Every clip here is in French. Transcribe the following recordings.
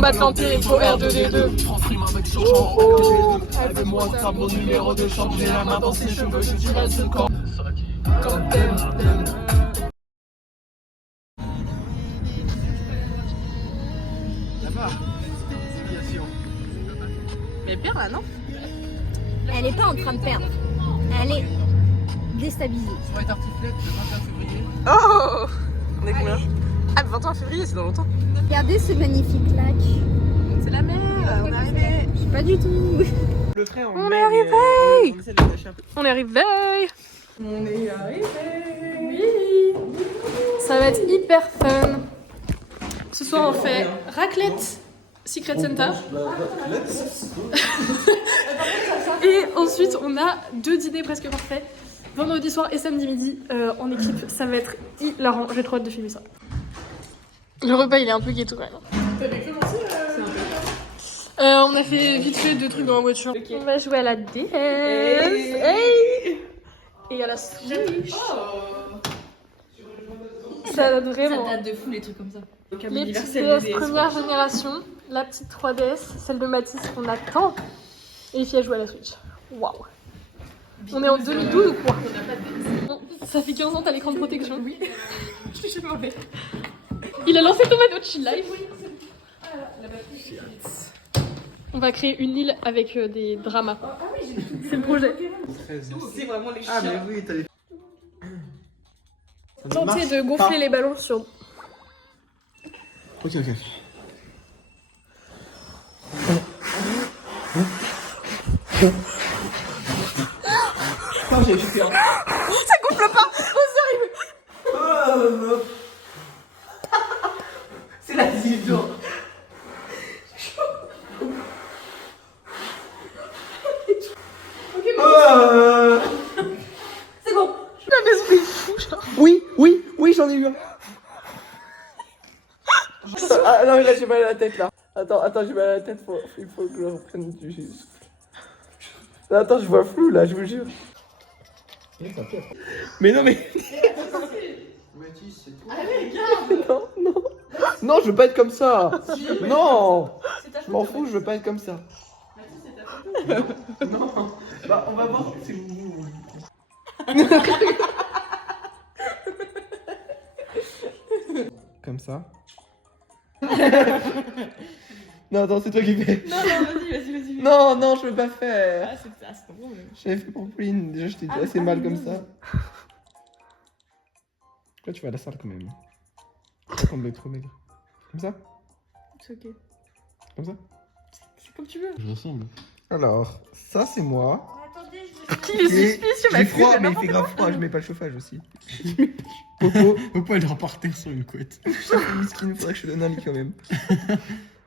combattre l'Empire, il faut R2D2. Avec-moi, tape mon numéro de chambre, j'ai la main dans ses cheveux, je suis reste quand t'aimes. Là-bas, civilisation. Mais bien là, non? Elle est pas en train de perdre. Elle est déstabilisée. Ça va être artiflette le 21 février. Oh! On est combien? Ah, le 21 février, c'est dans longtemps. Regardez ce magnifique lac. C'est la mer, on est arrivé. Je sais pas du tout. Le ferait en On mai, est arrivé. on essaie de l'attacher un peu. On est arrivé. On est arrivé. Oui. Ça va être hyper fun. Ce soir, on fait raclette Secret Santa. Et ensuite, on a 2 dîners presque parfaits. Vendredi soir et samedi midi en équipe. Ça va être hilarant. J'ai trop hâte de filmer ça. Le repas, il est un peu ghetto quand même. T'avais commencé on a fait vite fait 2 trucs dans la voiture. Okay. On va jouer à la DS. Hey. Et à la Switch. Ça date vraiment. Ça date de fou les trucs comme ça. Les petites DS première génération, la petite 3DS, celle de Mathis qu'on attend. Et les filles à jouer à la Switch. Waouh. On est en 2012 ou quoi? Ça fait 15 ans t'as l'écran de protection. Oui. Je suis mauvais. Il a lancé Tomodachi Live. On va créer une île avec des dramas. C'est le projet. C'est vraiment les chiens. Ah, mais oui, t'as les. Tenter de gonfler les ballons sur. Ok. Non, j'ai jeté un. Ça gonfle pas. Oh, sérieux. C'est la division. C'est bon. La maison est fou, genre. Oui, j'en ai eu un. Ah non, mais là j'ai mal à la tête là. Attends, j'ai mal à la tête. Il faut que je reprenne du souffle. Attends, je vois flou là, je vous jure. Mais non, mais. Mathis, c'est toi. Allez, regarde. Non, je veux pas être comme ça. Non. Je m'en fous, je veux pas être comme ça. Mathis, c'est ta photo. Non. Bah, on va voir si vous. Comme ça. Non, attends, c'est toi qui fais. Non, vas-y. Non, je veux pas faire. C'est bon. J'avais fait pour Pauline, déjà je t'ai dit assez mal comme ça. Là tu vas à la salle quand même. Pas qu'on est trop maigre. Comme ça? C'est ok. Comme ça? C'est comme tu veux. Je ressemble. Alors, ça c'est moi. Attendez, je vais. Il est suspicieux, J'ai froid, mais il fait grave froid, je mets pas le chauffage aussi. Popo, Pourquoi elle doit partir sur une couette? miskin, faudrait que je te donne un lit quand même.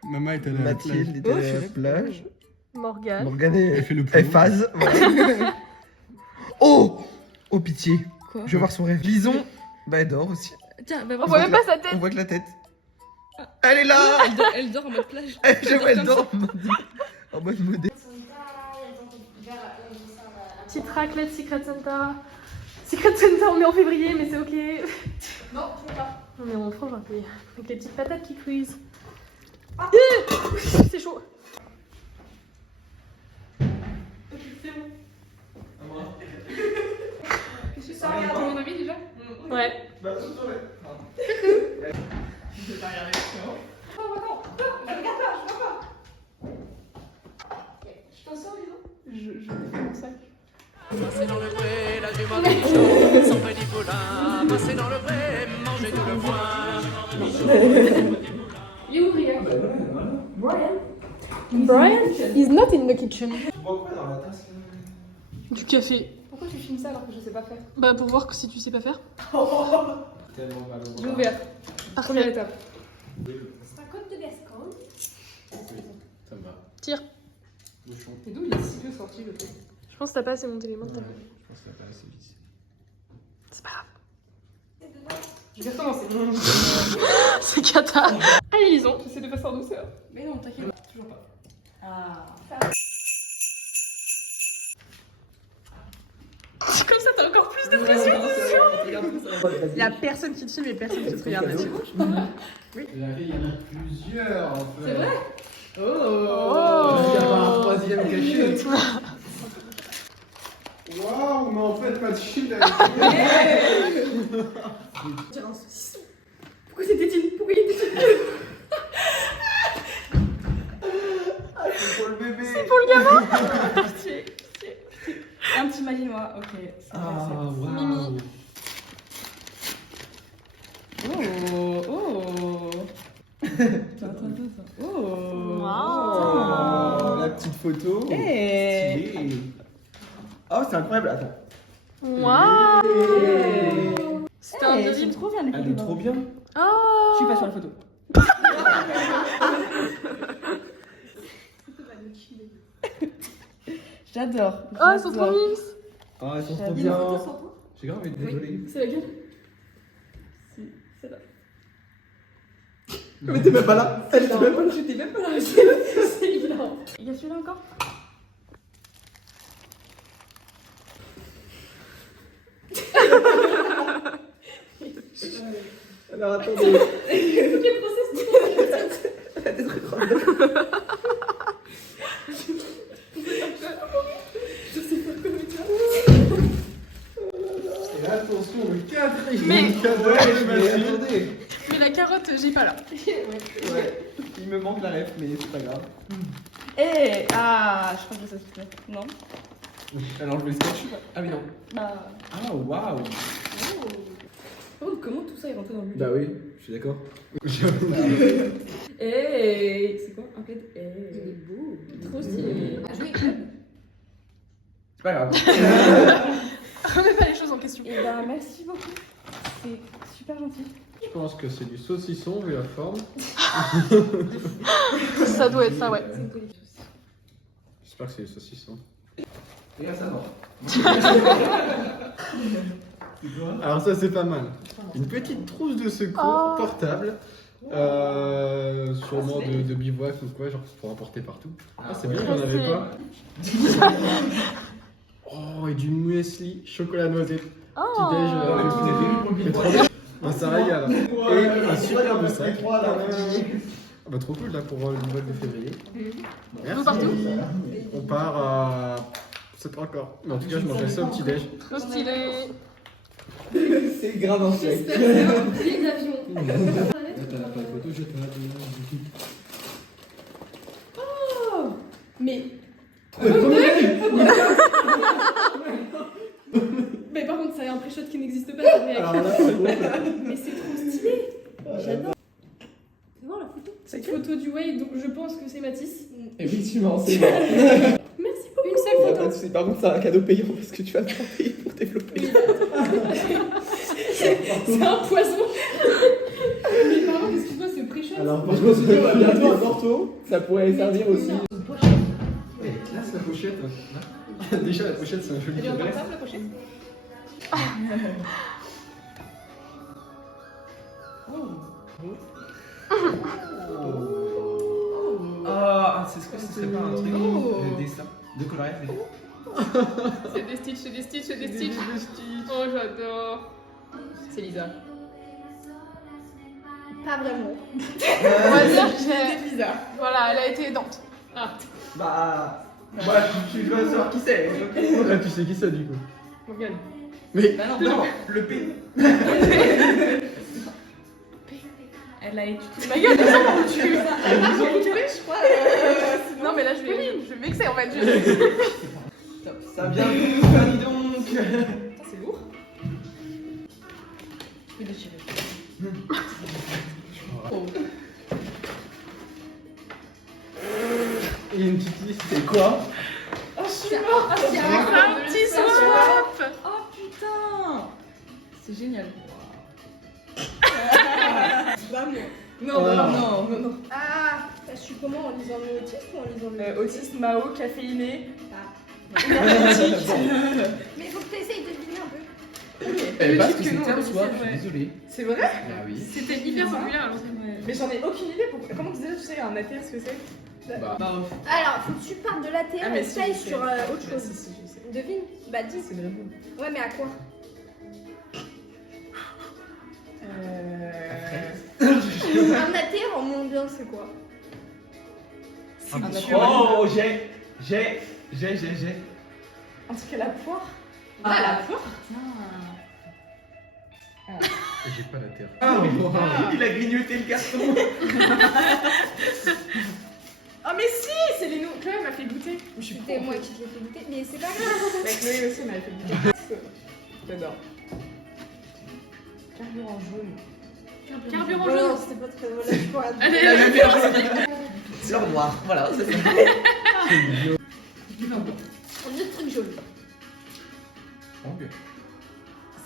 Maman est allée à la plage. Mathilde était à la plage. Morgane. Morgane Elle fait le elle plomb. phase. Voilà. Oh pitié. Quoi? Je veux voir son rêve. Lison, bah elle dort aussi. Tiens, bah On voit même pas sa On tête. voit que la tête. Elle est là. elle dort en mode plage. J'avoue, elle dort en mode modé. Petite raclette Secret Santa. Secret Santa, on est en février, mais c'est ok. Non, tu veux pas. On est en frangin, avec les petites patates qui cuisent. C'est chaud. C'est ça, regarde mon ami déjà. Ouais. Passer dans le vrai, la jument des choses, sans petit poulain. Passer dans le vrai, manger tout le foin. Il est ouvrier. Brian is not in the kitchen. Tu bois quoi dans la tasse là? Du café. Pourquoi tu filmes ça alors que je sais pas faire? Bah pour voir que si tu sais pas faire. Tellement mal au J'ai ouvert. Première Parfait. étape. C'est un code de Gascogne. Ça va. Tire. Bouchon. Et d'où il est si peu sorti le fait? Je pense que t'as pas assez monté les mains. Je pense qu'elle a pas assez vite. C'est pas grave. Je vais recommencer. C'est cata. Allez, lisons. J'essaie de passer en douceur. Mais non, t'inquiète. Toujours pas. Ah. Comme ça, t'as encore plus Il y a personne qui te filme et personne qui te regarde, Mathilde. Il y en a plusieurs en fait. C'est vrai? Il y a un troisième caché. Waouh, mais en fait, Mathilde, elle est Tiens, un saucisson. Pourquoi c'était-il? Pourquoi il était-il? C'est pour le bébé. Pitié, pitié, pitié. Un petit malinois, ok. Ah, waouh. Mimi. Oh. Attends. Oh. Oh, la petite photo. Hey. Stylé. Oh, c'est incroyable. Attends. Waouh. C'était un Hey, devine. c'est trop bien les Elle est photos. trop bien. Oh. Je suis pas sur la photo. J'adore. Oh, ils sont trop mix. Ah, elles sont trop J'adore. bien. Sans toi? J'ai grave envie de désolé. C'est laquelle? C'est là. Mais t'es même pas là. Elle était même pas là. J'étais même pas là. C'est hilarant. Il y a celui-là encore? Alors attendez. Quel process? Elle était très grave. Je sais pas comment dire. Et attention, le cadre, Mais- le cadre, Ouais, mais Mathilde. attendez. Mais la carotte, j'ai pas là. Ouais. Il me manque la ref, mais c'est pas grave. Eh, ah, je crois que ça se fait. Non? Alors je vais sketch. Ah oui non. Bah. Ah waouh. Oh, comment tout ça est rentré dans le budget? Bah oui, je suis d'accord. Eh, c'est quoi un plaid? Eh, il est beau. Trop stylé. C'est pas grave. Remets pas les choses en question. Eh ben, merci beaucoup. C'est super gentil. Je pense que c'est du saucisson vu la forme. Ça doit être ça, ouais. J'espère que c'est du saucisson. Et là ça non. Alors ça c'est pas mal. Une petite trousse de secours Oh. portable. Sûrement de bivouac ou quoi, genre pour emporter partout. Ah c'est bien, j'en avais pas. Oh, et du muesli chocolat noisette. Petit déj un ça régale. Et un superbe sac. Ah bah trop cool là pour le vol de février. Merci. Vous partez où? On part à... Je sais pas encore. Mais en tout cas je mangerai ça au petit déj. Trop stylé. C'est grave un chèque. Billet d'avion. T'as pas de photo, je t'ai Mais. Mais par contre, ça a un pré-shot qui n'existe pas. C'est Alors là, par contre, Mais c'est trop stylé. J'adore. Fais voir la photo. Cette photo du Wave, donc je pense que c'est Mathis. effectivement, c'est bon. Merci beaucoup. Une seule Pas photo. de soucis. Par contre, c'est un cadeau payant parce que tu vas devoir payer pour développer. C'est un poison. Mais par contre, excuse-moi, c'est pré-shot. Alors, par contre, il y a bientôt un manteau. Ça pourrait servir aussi. Ouais, classe la pochette. Déjà la pochette c'est un joli Elle est en bref. portable, la pochette. Ah, c'est ce que ce serait pas un truc Oh. de dessin, de coloriage. C'est des stitches, c'est des stitches, c'est des stitches. Oh, j'adore. C'est Lisa. Pas vraiment. On va dire que Lisa. voilà, elle a été aidante. Bah, tu dois savoir qui c'est. Là tu sais qui c'est du coup. Morgane. Mais Bah non, Non, le P. Elle a étudié. Ma gueule, déjà, mon cul. Je crois. Non, mais là, je vais vexer en fait. Top. Ça vient d'où, ça, dis donc. Putain, c'est lourd. Je vais déchirer. Oh. il y a une petite liste. C'est quoi? Oh, je suis morte. Ah, c'est Un petit swap. Oh putain. C'est génial. Pas moi. Non, non. Ah, t'as su comment en lisant le autisme ou en lisant le. Autisme, Mao, caféiné. Mais faut que t'essayes de deviner un peu. Eh bah, dites que c'est non, un c'est swap, vrai. je suis désolé. C'est vrai? Ah oui. C'était hyper populaire à l'ancienne. Mais j'en ai aucune idée. Pourquoi... Comment tu disais, tu sais, un ATL, ce que c'est? Bah, Alors, faut que tu partes de l'ATM Ah, mais et si, t'ailles je sais. sur autre Si, chose. si, je sais. Devine. Bah, dis. C'est une réponse. Ouais, mais à quoi? mater en moins bien, c'est quoi? Oh, j'ai. Un truc à la poire. Ah, la poire. J'ai pas la terre. Il a grignoté le carton. Ah mais si, c'est les noms. Chloé m'a fait goûter. C'était moi qui te l'ai fait goûter, mais c'est pas grave. Bah, Chloé aussi m'a fait goûter. J'adore. Carburant jaune. Carburant Non, jaune. c'était pas très drôle, je crois. Allez, La même chose. Fleur noire. Voilà, c'est ça. Un autre truc jaune.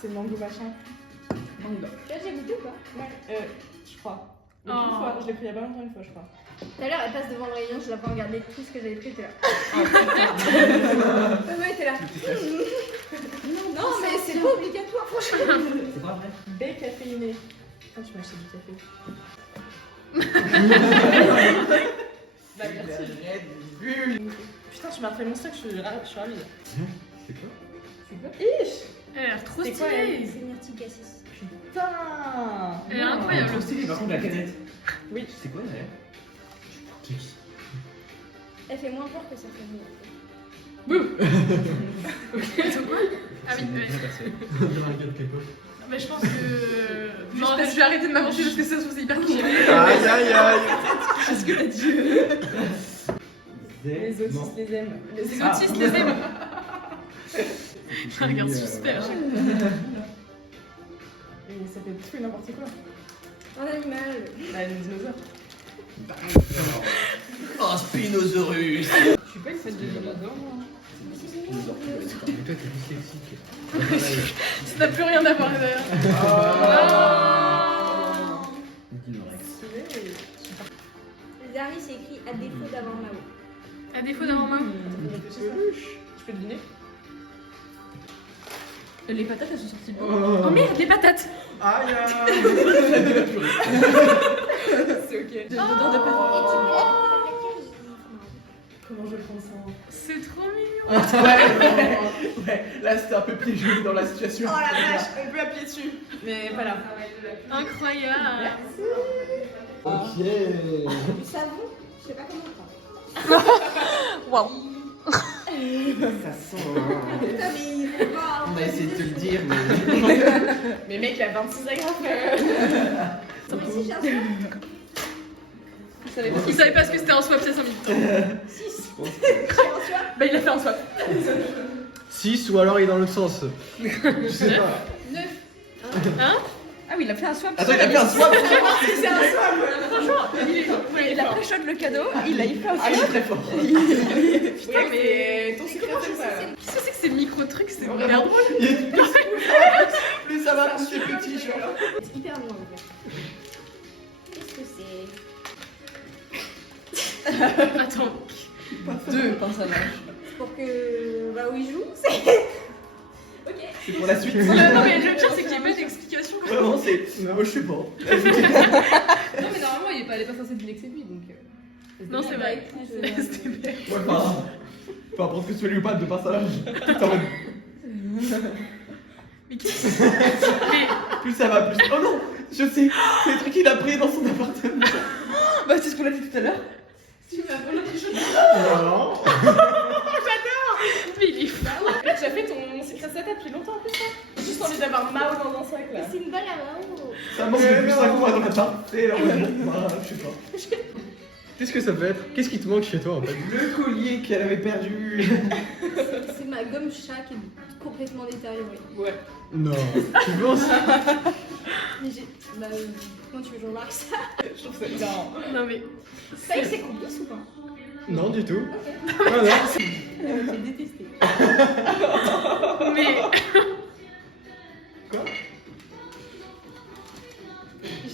C'est mango machin. Mango. Tu as déjà goûté ou pas? Ouais, je crois. Oh. Une fois, je l'ai pris il y a pas longtemps une fois, je crois. Tout à l'heure, elle passe devant le rayon, je la vois regarder tout ce que j'avais pris, t'es là. Ouais, t'es là. Non, mais c'est pas obligatoire, franchement. C'est pas vrai. Décaféiné. Ah, tu m'as acheté du café. Bah, merci. Putain, tu m'as refait mon stock, je suis ravie. C'est quoi? Ish. Elle a l'air trop C'est quoi, stylée. C'est Myrtille Cassis. Putain. Elle est incroyable. Par contre, la canette. Oui. C'est quoi d'ailleurs? Elle fait moins peur que ça fait mieux. Ah oui, ouais. On dirait un gars de K-pop. Mais je pense que. Non, je vais arrêter de m'avancer parce que ça se trouve c'est hyper cliché. Aïe aïe aïe. Qu'est-ce que t'as dit? Les Non. autistes les aiment. Les autistes les aiment. Je regarde super. Et ça fait tout et n'importe quoi. Un animal. Bah, les dinosaures. Oh, Spinosaurus. Je suis pas une fan de dinosaures, moi. Mais toi, t'es dyslexique. Ça n'a plus rien à voir d'ailleurs. Stylé. Le dernier, c'est écrit à défaut d'avoir Mao. À défaut d'avoir main. Je peux deviner? Les patates, elles sont sorties de Oh merde, les patates. Aïe aïe. C'est ok. J'ai Et tu l'odeur de mets patates. la Comment je prends ça? C'est trop mignon. Ouais, là c'était un peu piégeux dans la situation. Oh la vache, on peut appuyer dessus. Mais voilà. Incroyable. Ok. Du savon, je sais pas comment prendre. Waouh. Ça sent. Putain, mais il faut pas. On a essayé de te le dire, mais. Mais mec, il y a 26 agrafes. Mais si, j'ai un savon. Il savait pas ce que c'était un swap, ça 5 minutes. 6. Bah il a fait un swap. 6 ou alors il est dans l'autre sens. Je sais pas. 9. Hein? Ah oui, il a fait un swap. Attends, il a fait un swap. C'est un swap. Franchement, Il a pré-shot le cadeau, il a fait un Ah, il est swap. très fort. Putain, mais ton secret, c'est ça. qu'est-ce que c'est que ces micro-trucs? C'est hyper drôle. Plus ça va, plus c'est petit, genre. C'est hyper loin, en fait. Qu'est-ce que c'est? Attends. 2 pinces à linge. Pour que. Bah, où il joue, c'est. Ok. C'est pour la suite. Non, mais le pire, c'est qu'il n'y a pas d'explication. Vraiment, c'est. Moi, je sais pas. Non, mais normalement, il est pas censé deviner que c'est lui, donc. Non, c'est vrai. C'était bien. Ouais, enfin. Peu importe que ce soit lui ou pas, de passage. Tout en mode. Mais qu'est-ce que mais... Plus ça va, plus. Oh non, je sais. C'est le truc qu'il a pris dans son appartement. Bah, c'est ce qu'on a dit tout à l'heure. Tu m'as volé des choses. Non. Mais il est fou. Tu as fait ton secret Sata depuis longtemps en plus, là. J'ai juste envie d'avoir Mao dans un sac, là. C'est une balle à Mao. Ça manque depuis 5 mois dans l'appart. Et alors, bon, bah, je sais pas. Qu'est-ce que ça peut être? Qu'est-ce qui te manque chez toi en fait? Le collier qu'elle avait perdu. C'est ma gomme chat qui est complètement détériorée. Ouais. Non. Tu penses? Mais j'ai. Bah, comment tu veux que je remarque ça? Je trouve ça hilarant. Non, mais. Ça y est, c'est complice ou pas? Non du tout. Ok. Voilà. J'ai détesté. Mais. Quoi?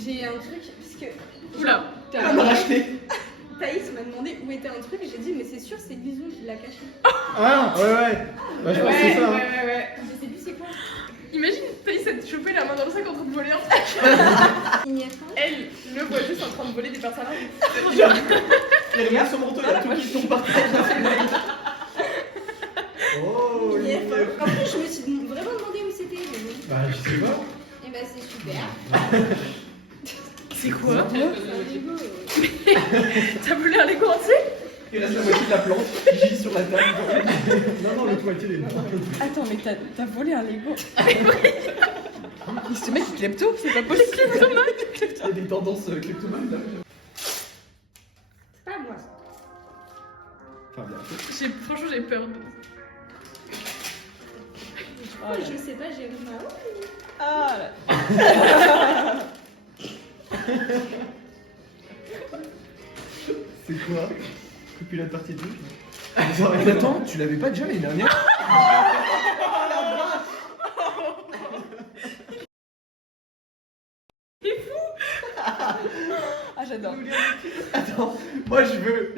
J'ai un truc, parce que. Oula. Elle en a racheté. Thaïs m'a demandé où était un truc et j'ai dit, mais c'est sûr, c'est Bisou qui l'a caché. Ah ouais. Bah je pense que c'est ça. Hein. ouais. Je sais plus c'est quoi. Imagine, Thaïs a chopé la main dans le sac en train de voler un truc. Signature. Elle le voit juste en train de voler des personnages. Il regarde son manteau, il y a tout qui tombe par terre. Oh, En plus, je me suis vraiment demandé où c'était. Mais bon. Bah je sais pas. Et bah, c'est super. C'est quoi? T'as volé un Lego entier? Il reste la moitié de la plante, gît sur la table. Non, l'autre moitié, il est là. Attends, mais t'as volé un Lego. Ce mec, il klepto, c'est pas possible. Il y a des tendances kleptomanes là. C'est pas moi ça. Enfin, bien. Franchement, j'ai peur. Oh, je sais pas, j'ai une main. Ah là. C'est quoi? Depuis la partie 2. Attends, tu l'avais pas déjà l'année dernière? Ah, j'adore. Attends, moi je veux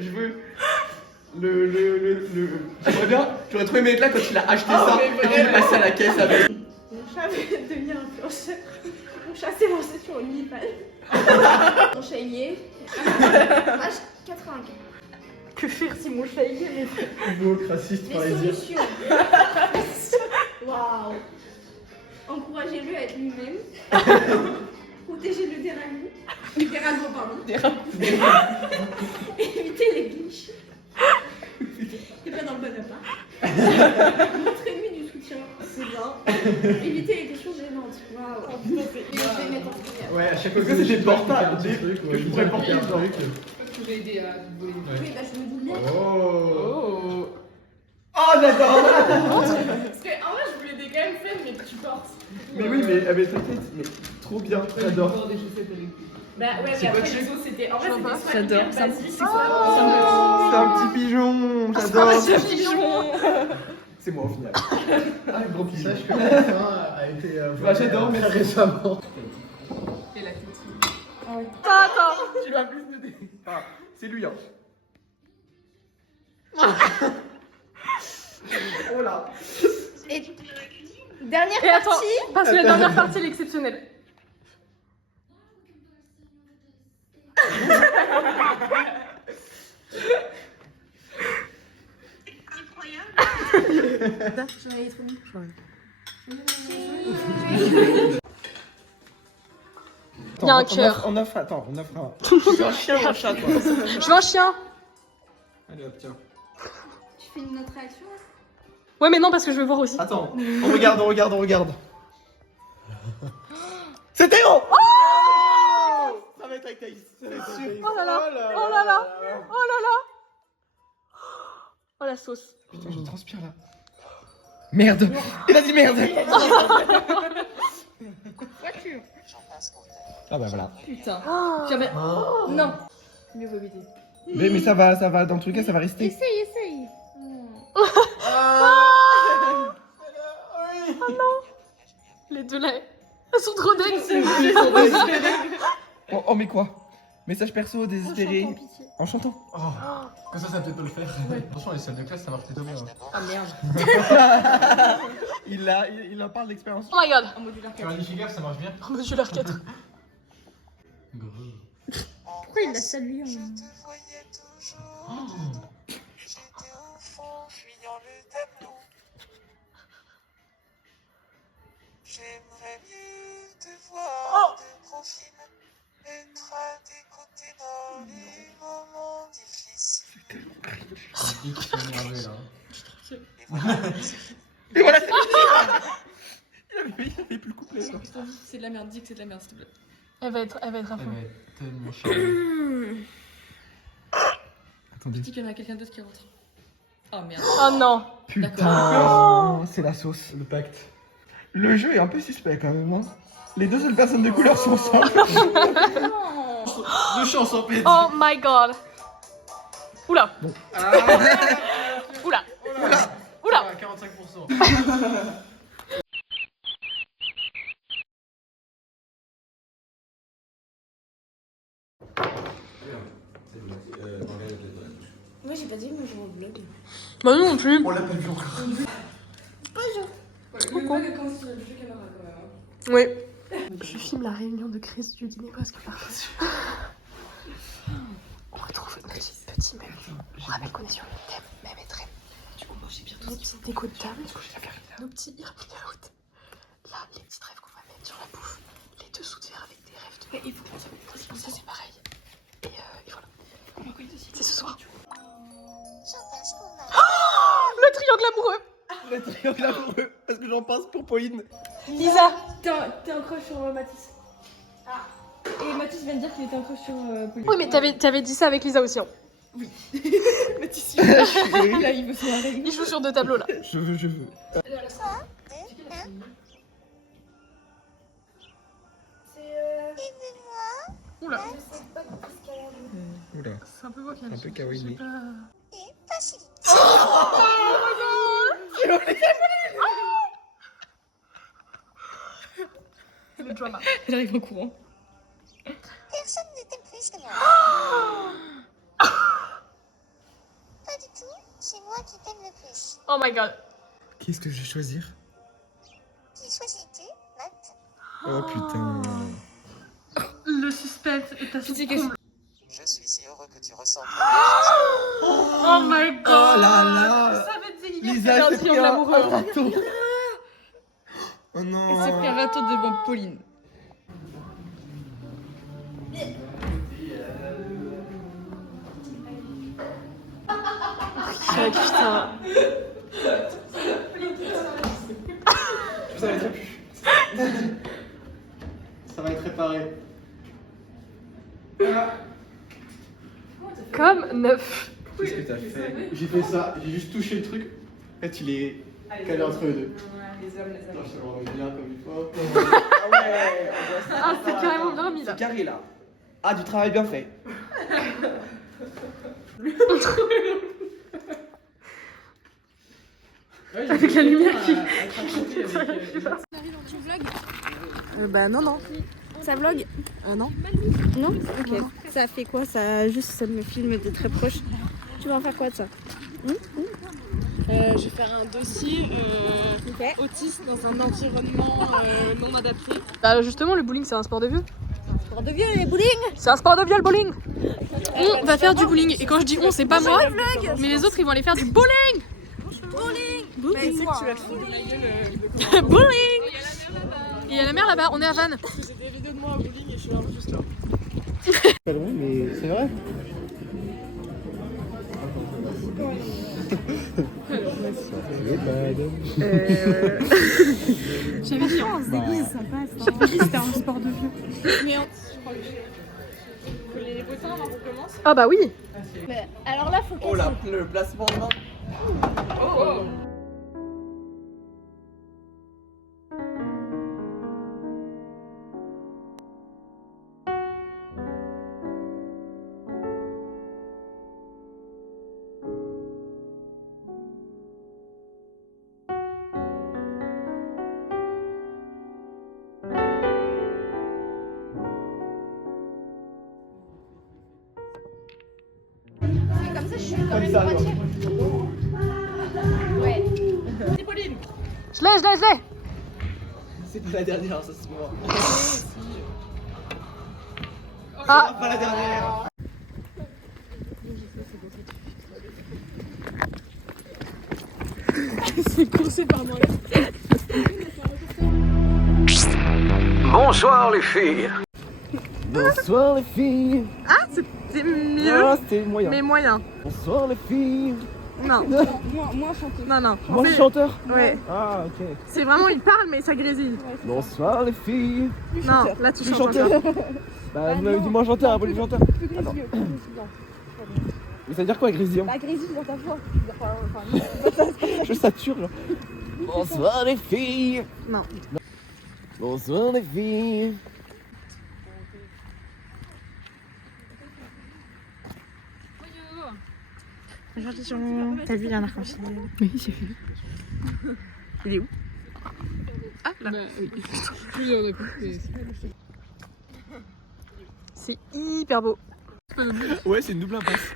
j'aurais trop aimé être là quand il a acheté ça et qu'il est passé à la caisse avec. Mon chat veut devenir influenceur. Mon chat s'est lancé sur OnlyFans. Mon chat y est. Âge 84. Que faire si mon chat y est? Woke, raciste, Les parisien. solutions. Waouh. Encouragez-le à être lui-même. Protégez-le des ragots. Des ragots, pardon. Évitez les glitches. C'est pas dans le bon appart. Montrez-lui du soutien. C'est bien. Évitez les questions gênantes. Waouh. Je vais mettre en prière. Ouais, à chaque fois Que c'est des portables, des trucs que je pourrais porter, genre. Oui, bah je me doute bien. Oh. Oh j'adore. Parce que en vrai, je voulais des quand même fun, mais que tu portes. Mais oui, mais t'inquiète, mais trop bien, j'adore. Bah ouais, mais après les autres, c'était. En vrai, c'était soit J'adore. hyper basique, C'est un petit pigeon, j'adore. C'est moi au final. Ah, le gros pigeon. Sache que la fin a été. Bah, j'adore, mais récemment. Et la tête. Attends, tu vas plus me dire. Ah, c'est lui, hein. Oh là. Et dernière Et attends, partie. parce que la dernière partie, elle est exceptionnelle. J'en ai trop mis. Il y a un cœur. On offre, attends, on offre un. Tu veux un chien ou un chat, toi? Je veux un chien. Allez, hop, tiens. Tu fais une autre réaction? Ouais, mais non, parce que je veux voir aussi. Attends, on regarde. C'est Théo! Oh! Ça va être avec Thaïs. Oh là là. Oh là là. Oh là là. Oh la sauce. Putain, je transpire là. Merde! Il a dit merde! Ah bah voilà. Putain. Oh. Jamais. Non. Mieux vaut éviter. Mais ça va, dans tous les cas, ça va rester. Essaye. Les deux là, elles sont trop dingues. Oh, mais quoi? Message perso désespéré. En chantant. Oh, comme ça peut-être pas le faire. Franchement, les salles de classe, ça marche plutôt bien. Ah merde. Il en parle d'expérience. Oh my god. En modulaire Sur un Nichigar, ça marche bien. Oh monsieur leur 4. Pourquoi il l'a salué en... J'aimerais mieux te voir de profil, être à tes côtés dans les moments difficiles. Et voilà, c'est fini. Il avait plus le couplet. ça. C'est de la merde, dis que c'est de la merde, s'il te plaît. Elle va être à fond. Tellement charmant. Attendez. Dis qu'il y en a quelqu'un d'autre qui rentre. Oh merde. Oh non. Putain, c'est la sauce. Le pacte. Le jeu est un peu suspect quand même. Hein. Les deux seules personnes de couleur sont ensemble. Deux chances en paix. Oh my god. Oula. Oula. Oula. 45%. Moi j'ai pas dit que je vlog. Bah non plus. On l'a pas vu encore. Oui. Je filme la réunion de crise du dîner presque parfait. On retrouve notre petit menu. On rappelle qu'on est sur le thème même et très. Du coup, moi j'ai bientôt nos petites décos de table, nos petits earphones. Là, les petites rêves qu'on va mettre sur la bouffe. Les dessous de verre avec des rêves de. Il faut qu'on triangle amoureux parce que j'en pense pour Pauline. Lisa. T'es un crush sur Mathis. Ah. Et Mathis vient de dire qu'il était un crush sur Pauline. Oui, mais t'avais dit ça avec Lisa aussi. Hein. Mathis, là, il veut se marier. Il joue sur 2 tableaux là. Je veux. Oula. Oula, C'est un peu vocal. un peu kawaii. Le drama. Elle arrive en courant. Personne ne t'aime plus que moi. Pas du tout, c'est moi qui t'aime le plus. Oh my god. Qu'est-ce que je vais choisir? Qui choisis-tu, Matt? Oh putain. Le suspense est à son comble. Je suis si heureux que tu ressentes. Oh my god. Oh là là. Ça veut dire qu'il y a Lisa un s'est pris triangle un amoureux. râteau. Oh Elle non. s'est pris un râteau devant Pauline. Putain. Ça va être plus. Ça va être réparé. Comme neuf. Qu'est-ce que t'as fait? J'ai fait ça, j'ai juste touché le truc. En fait, il est calé entre eux deux. Les hommes. Non, je te le remets bien comme il faut. Ah ouais. Ah, c'est carrément bien mis là. C'est carré là. Ah, du travail bien fait. Avec la lumière qui. Bah non. Ça vlog non. Non. Ok. Ça fait quoi? Ça me filme de très proche. Tu vas en faire quoi de ça? Je vais faire un dossier Ok. autiste dans un environnement non adapté. Bah justement, le bowling c'est un sport de vieux. Sport de vieux, les bowling. C'est un sport de vieux le bowling. On va faire du bowling et quand je dis on, c'est pas moi, mais les autres ils vont aller faire du bowling. Bowling. Bowling. Et il y a la mer là-bas, on est à Vannes. J'ai des vidéos de moi à bowling et je suis vraiment juste là. Pas loin, mais c'est vrai. J'avais dit on se déguise, j'avais dit c'était un sport de vieux. Mais les potins avant qu'on commence. Ah bah oui. Alors là, faut Oh là, le placement de main. comme ça, je suis Comme ça, alors. Ouais. Je l'ai. C'est pas la dernière, ça c'est moi. Ah. Pas la dernière. C'est coursé par moi. Bonsoir les filles. Bonsoir les filles. Ah, c'était mieux, Ah, c'était moyen. mais moyen. Bonsoir les filles. Non. Moi, chanteuse. Non. Moi je suis chanteur. Ouais. Ah ok. C'est vraiment, il parle, mais ça grésille. Bonsoir les filles. Non, là tu Je suis chantes chanteur. encore. Bah vous m'avez dit moi chanteur, après le chanteur. Attends. Mais ça veut dire quoi grésillant? Bah, grésille dans ta voix. Je sature genre. Bonsoir les filles. Non. Bonsoir les filles. T'as vu, il y a un arc-en-ciel. Oui, j'ai vu. Il est où? Ah, là. C'est hyper beau. Ouais, c'est une double impasse.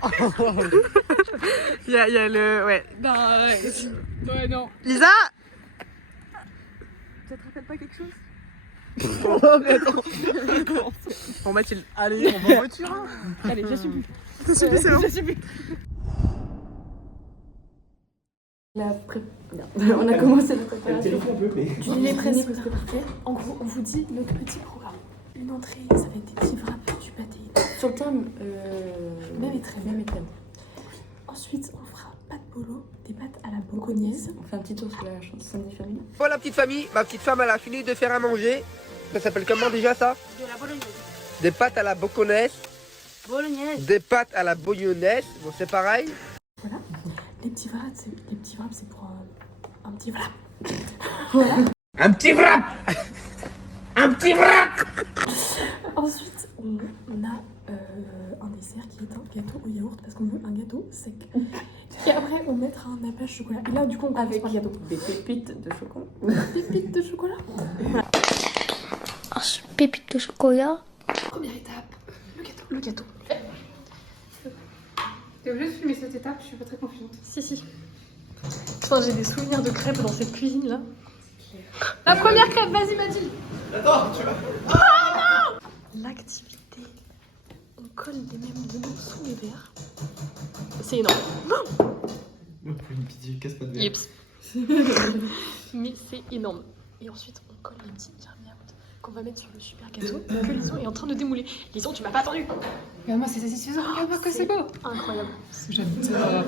Il y a le... Ouais. Non, ouais, non. Lisa. Ça te rappelle pas quelque chose? Oh mais attends. Bon, Mathilde. Allez, on va en voiture. Allez, je suis plus. C'est bon. On a commencé la Elle préparation téléphone un peu, mais. du dîner presque parfait. En gros, on vous dit notre petit programme. Une entrée, ça va être des petits wraps, du pâté. Sur le thème, même et très bien. Ensuite, on fera pâte bolo, des pâtes à la bocognaise. On fait un petit tour sur la chanson des familles. Bon la petite famille, ma petite femme elle a fini de faire à manger. Ça s'appelle comment déjà ça? De la bolognaise. Des pâtes à la bocognaise. Bolognaise. Des pâtes à la bolognese. Bon c'est pareil. Voilà. Les petits wraps, c'est pour un petit wrap. Un petit wrap. Un petit wrap. Ensuite, on a un dessert qui est un gâteau au yaourt parce qu'on veut un gâteau sec. Et après, on mettra un nappage chocolat. Et là, du coup, on commence par le gâteau. Des pépites de chocolat. Des pépites de chocolat. Pépite de chocolat. Première étape, le gâteau. T'es obligée de filmer cette étape, je suis pas très confiante. Si. Enfin, j'ai des souvenirs de crêpes dans cette cuisine là. La première crêpe, vas-y Mathilde. Attends, tu vas. L'activité, on colle des mêmes de nous sous les verres. C'est énorme. Une pitié, casse pas de verre. Yeps. Mais c'est énorme. Et ensuite, on colle les petits yarn-out qu'on va mettre sur le super gâteau que Lison est en train de démouler. Lison, tu m'as pas attendu. Regarde-moi, c'est satisfaisant, regarde-moi que c'est beau. Incroyable. J'adore.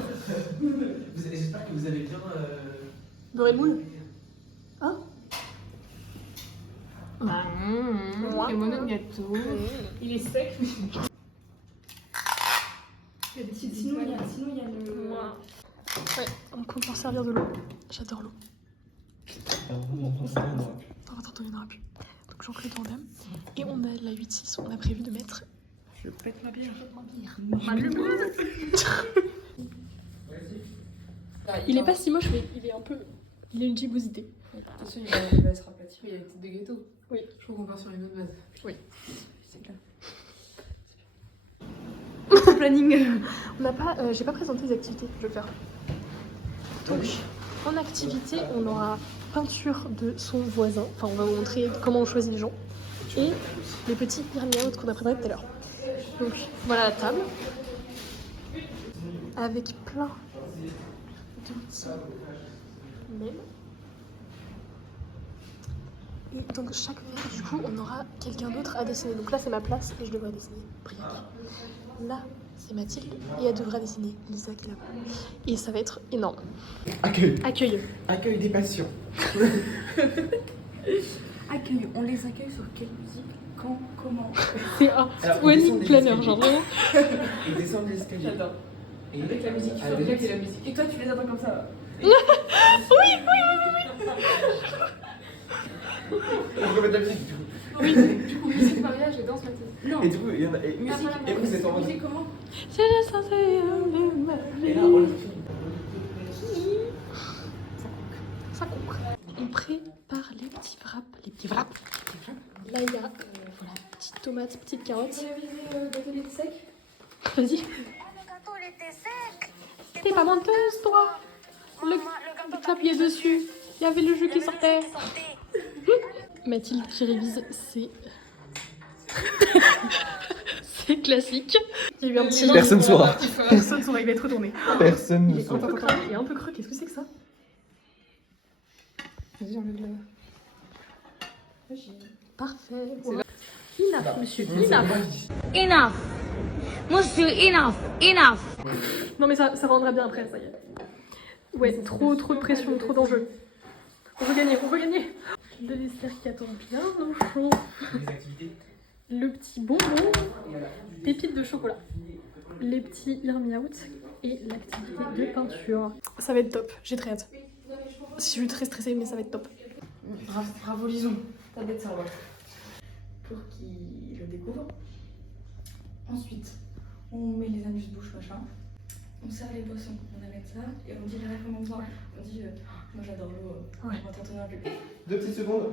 J'espère que vous avez bien. Beurre et moule. Hein? Et mon autre gâteau. Il est sec. Il y a des petites sinon il y a le. Ouais, on peut en servir de l'eau. J'adore l'eau. Attends, il n'y en aura plus. Donc Jean-Claude Van Damme. Et on a la 8-6, on a prévu de mettre. Je pète ma bière. Il est pas si moche, mais il est un peu. Il a une gibosité. De toute façon, il va se raplatir. Il y a une tête de gâteau. Oui. Je trouve qu'on part sur une autre base. Oui. C'est clair. Planning. On n'a pas. J'ai pas présenté les activités, je vais le faire. Donc, en activité, on aura peinture de son voisin. Enfin, on va vous montrer comment on choisit les gens. Et les petits yarn-out qu'on a préparés tout à l'heure. Donc, voilà la table. Avec plein de petits mèmes. Et donc, chaque verre, du coup, on aura quelqu'un d'autre à dessiner. Donc là, c'est ma place et je devrais dessiner Briac. Là, c'est Mathilde et elle devra dessiner Lisa qui est là-bas. Et ça va être énorme. Accueil. Accueil. Accueil des patients. Accueil, on les accueille sur quelle musique? Quand? Comment? C'est un wedding planner, genre vraiment. Ils descendent les escaliers. J'adore. Et Avec la musique, il faut bien qu'il y ait la musique. Et toi, tu les attends comme ça. On peut mettre la musique du coup. Oui, du coup, musique mariage et danse Mathilde. Non. Et du coup, il y en a. Et Musique, et vous êtes en mode. musique comment? C'est la censée. Et là, on le fait. Ça concre. On prépare les petits wraps. Là, il y a voilà, petite tomate, petite carotte. Le gâteau était sec. Vas-y. Le gâteau, il était sec. T'es pas menteuse, toi. Le clapier dessus. Il y avait le jeu qui sortait. Mathilde qui révise, c'est. C'est classique. Il y a eu un petit. Personne ne saura. Personne ne saura, il va être retourné. Personne Il ne est un saura. peu creux. Il est un peu creux. Qu'est-ce que c'est que ça? Vas-y, enlève-le. Parfait. Enough, monsieur. Enough. Enough. Monsieur, enough. Enough. Non, mais ça rendra bien après, ça y est. Ouais, trop de pression, trop d'enjeux. On veut gagner. Le dessert qui attend bien au chaud. Le petit bonbon. Pépites de chocolat. Les petits yarn-out. Et l'activité de peinture. Ça va être top, j'ai très hâte. Je suis très stressée, mais ça va être top. Bravo Lison, t'as d'être ça va. Pour qu'il le découvre. Ensuite, on met les amuse-bouches machin. On sert les boissons, on amène ça et on dit les recommandations. On dit moi j'adore l'eau, Ouais. on va tenter un peu. 2 petites secondes.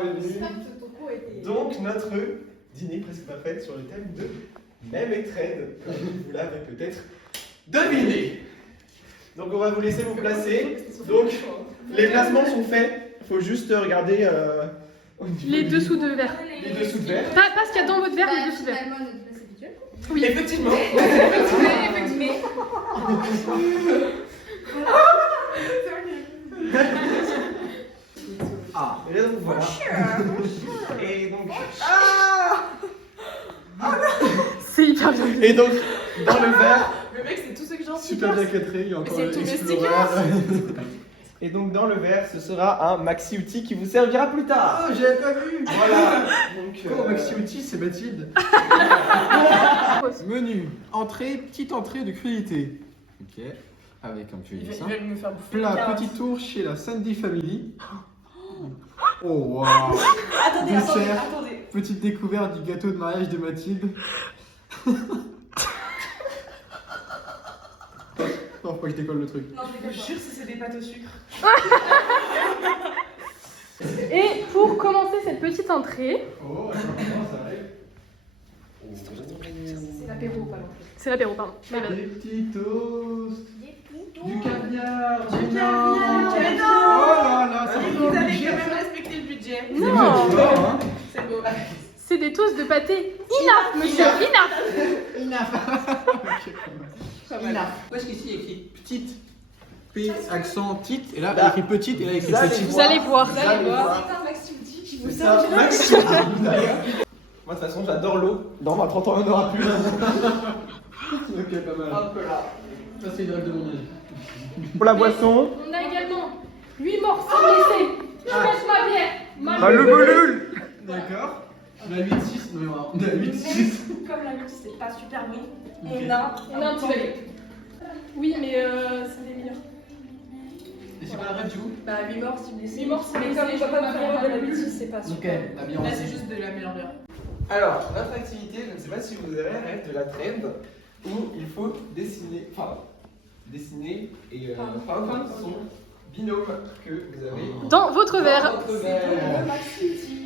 Bienvenue. Donc notre dîner presque parfait sur le thème de mème et trade, comme vous l'avez peut-être deviné. Donc on va vous laisser vous placer. Donc les placements sont faits. Il faut juste regarder Les dessous de verre. les dessous de verre. Pas ce qu'il y a dans votre verre, les dessous de verre. Oui. Effectivement. Ah, et là donc voilà. Et donc. C'est hyper bien. Et donc dans le verre. Le mec, c'est tout ce que j'en suis. Super bien cadré, il y a encore c'est un tous mes Explorer. Et donc dans le verre, ce sera un maxi outil qui vous servira plus tard. Oh, j'avais pas vu. Voilà. Donc Comment Maxi Outil, c'est Mathilde. Menu. Entrée, petite entrée de crudité. Ok. Avec un peu de ça. Ils veulent me faire bouffer. Plat, petit tour chez la Sandy Family. Oh wow. Attendez, Dessert. attendez. Petite découverte du gâteau de mariage de Mathilde. Non, faut pas que je décolle le truc. Non, je vous jure, c'est des pâtes au sucre. Et pour commencer cette petite entrée, Oh, ça arrive. C'est l'apéro, pas l'entrée. c'est l'apéro, pardon. My bad. Des petits toasts. Du caviar. Du non. caviar. Mais non. Oh là là, ça Vous va avez quand même respecté le budget. Non, hein. C'est beau. c'est des toasts de pâté. Enough, monsieur, enough. Où est-ce qu'ici il y a écrit petite P accent tit et là il y a écrit petite et là il y a écrit petite. Vous allez voir. Vous allez voir. C'est un maxi outil qui vous C'est ça, sert. maxi. Moi de toute façon j'adore l'eau. Non, à 30 ans il n'y en aura plus. Ok, pas mal. Hop là. Ça c'est une rêve de mon âge. Pour la boisson. On a également 8 morts sans blessés. Je pêche ma bière. Bah le bolule. D'accord. On a 8-6, non, on a 8-6. Comme la multi, c'est pas super bon. Ok. On a un petit balai. Oui, mais c'est des meilleurs. Et c'est quoi la rêve du coup? Bah 8 morts, 6 blessés. 8 morts, mais comme on va pas faire de la multi, c'est pas Ok, super. la bien Là, c'est juste de la mélanger. Alors, notre activité, je ne sais pas si vous avez rêve de la trend où il faut dessiner et peindre son binôme que vous avez Dans votre dans verre. votre verre. Le maxi outil.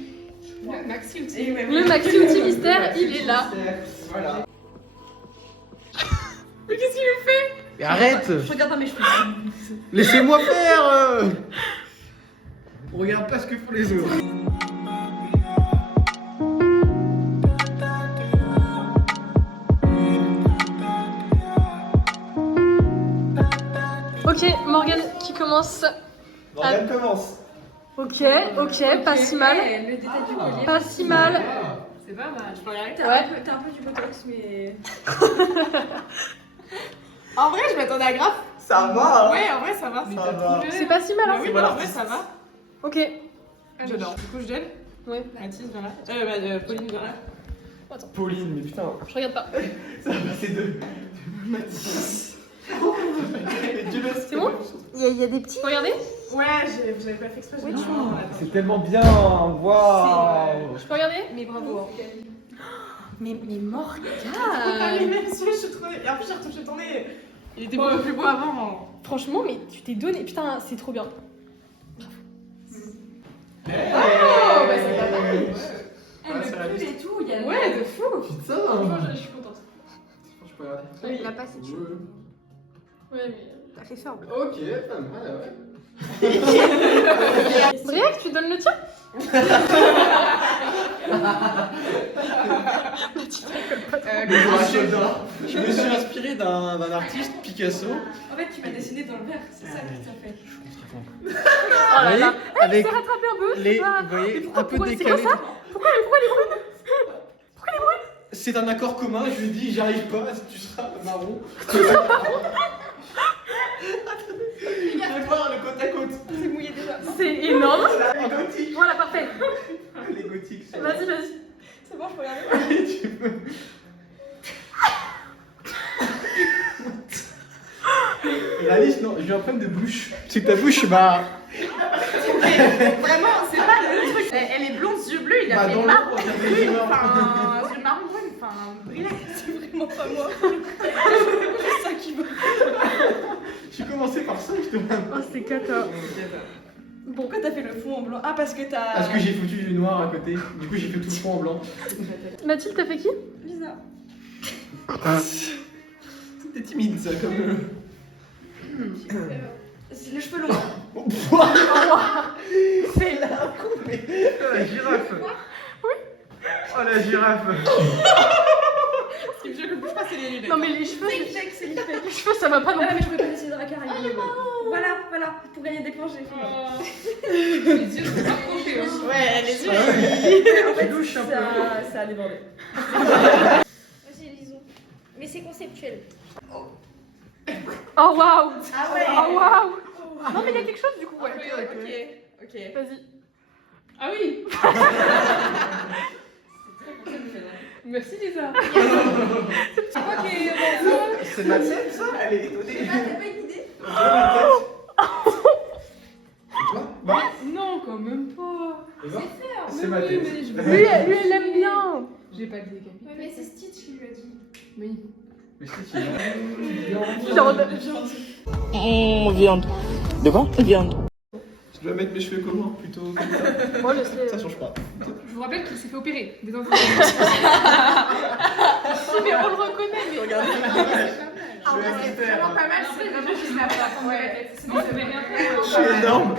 Le maxi outil. Le maxi outil mystère, il est là. Voilà. Mais qu'est-ce qu'il me fait? Mais arrête! Je regarde pas mes cheveux. Laissez-moi faire! On regarde pas ce que font les autres. Ok, Morgane qui commence. Morgane commence. Ok, pas si mal. Le détail du collier. Pas si mal. C'est pas mal. Je peux regarder. Ouais. T'as un peu du botox, mais. En vrai, je m'attendais à grave. Ça va. Ouais, en vrai, ça va. Ça va. C'est pas si mal, hein? Oui, voilà. en vrai, ça va. Ok. J'adore. Du coup, je donne. Ouais. Mathis, viens là. Pauline, viens là. Pauline, mais putain, Je regarde pas. ça va passer de Mathis. C'est bon? Il y a des petits. Regardez. Ouais, vous avez pas fait exprès. Oui, j'ai tu- dit non, C'est tellement bien. Waouh. Je peux regarder? Mais bravo. Mais Morgane. Les mêmes yeux, je suis trop. Et en plus, j'ai retouché ton nez. Il était beaucoup plus beau avant. Franchement, mais tu t'es donné. Putain, c'est trop bien. Oh, bah c'est pas mal. Ouais, c'est réaliste. Et tout, il y a. Ouais, de fou. Putain! Franchement, je suis contente. Je peux regarder. Oui. Il a pas si tu Ouais, mais. T'as fait fort. Ok, pas mal, ouais. Briac, tu donnes le tien? Je me suis inspiré d'un artiste, Picasso. En fait, tu m'as dessiné dans le verre, c'est ça que tu as fait. Oh là Vous là. voyez, avec C'est rattrapé un peu. les, c'est pas- vous voyez, pourquoi- un peu pourquoi- c'est décalé. quoi ça Pourquoi les brunes? C'est un accord commun, je lui ai dit j'arrive pas, tu seras marron. Je vais voir le côte à côte. C'est mouillé déjà. C'est énorme. Les gothiques. Voilà, parfait. Les gothiques. sont- Vas-y. C'est bon, je peux regarder. Tu peux. Et Alice, non, j'ai un problème de bouche. C'est que ta bouche, bah. Vraiment, c'est pas le truc. Elle est blonde, yeux bleus, il a Bah, fait dans le marron on dirait brune, des humains. enfin, yeux marron brune, enfin, brûlé. C'est vraiment pas moi. C'est ça qui va. J'ai commencé par ça, je te demande. Oh, c'est cata. Pourquoi t'as fait le fond en blanc? Ah, parce que t'as. Parce que j'ai foutu du noir à côté. Du coup, j'ai fait tout le fond en blanc. Mathilde, t'as fait qui? Lisa. T'es timide, ça, comme. C'est les cheveux longs. C'est là. La girafe. Oui. Oh, la girafe. Ce qui me choque le plus, je crois, c'est les lunettes. Non, mais les cheveux, c'est l'effet. les cheveux, ça va pas non Voilà, plus. mais je peux pas décider de la carrière. Voilà. Pour gagner des points, j'ai fait. Les yeux sont rapprochés. Ouais, les yeux. Ah En fait, louche un peu. ça a débordé. Vas-y, lisons. Mais c'est conceptuel. Oh waouh. Ah ouais. Oh waouh. Non, mais il y a quelque chose du coup, ouais. Ok. Vas-y. Ah oui. Merci Lisa. C'est ma tête, ça? Elle est étonnée. T'as pas une idée? Bah, Non, quand même pas. c'est ma tête. Lui, elle aime bien. J'ai pas dit décapité. Ouais, mais c'est Stitch qui lui a dit. Oui. Mais c'est qui? Viande. De quoi? Viande. Je dois mettre mes cheveux comment? Plutôt comme ça? Moi, je sais. Ça change pas. Je vous rappelle qu'il s'est fait opérer. Des enfants. Mais on le reconnaît, mais Regardez ma vache. Je suis Vraiment pas mal, c'est vraiment juste la fin. Ouais. Sinon, ça va rien faire. Je suis énorme.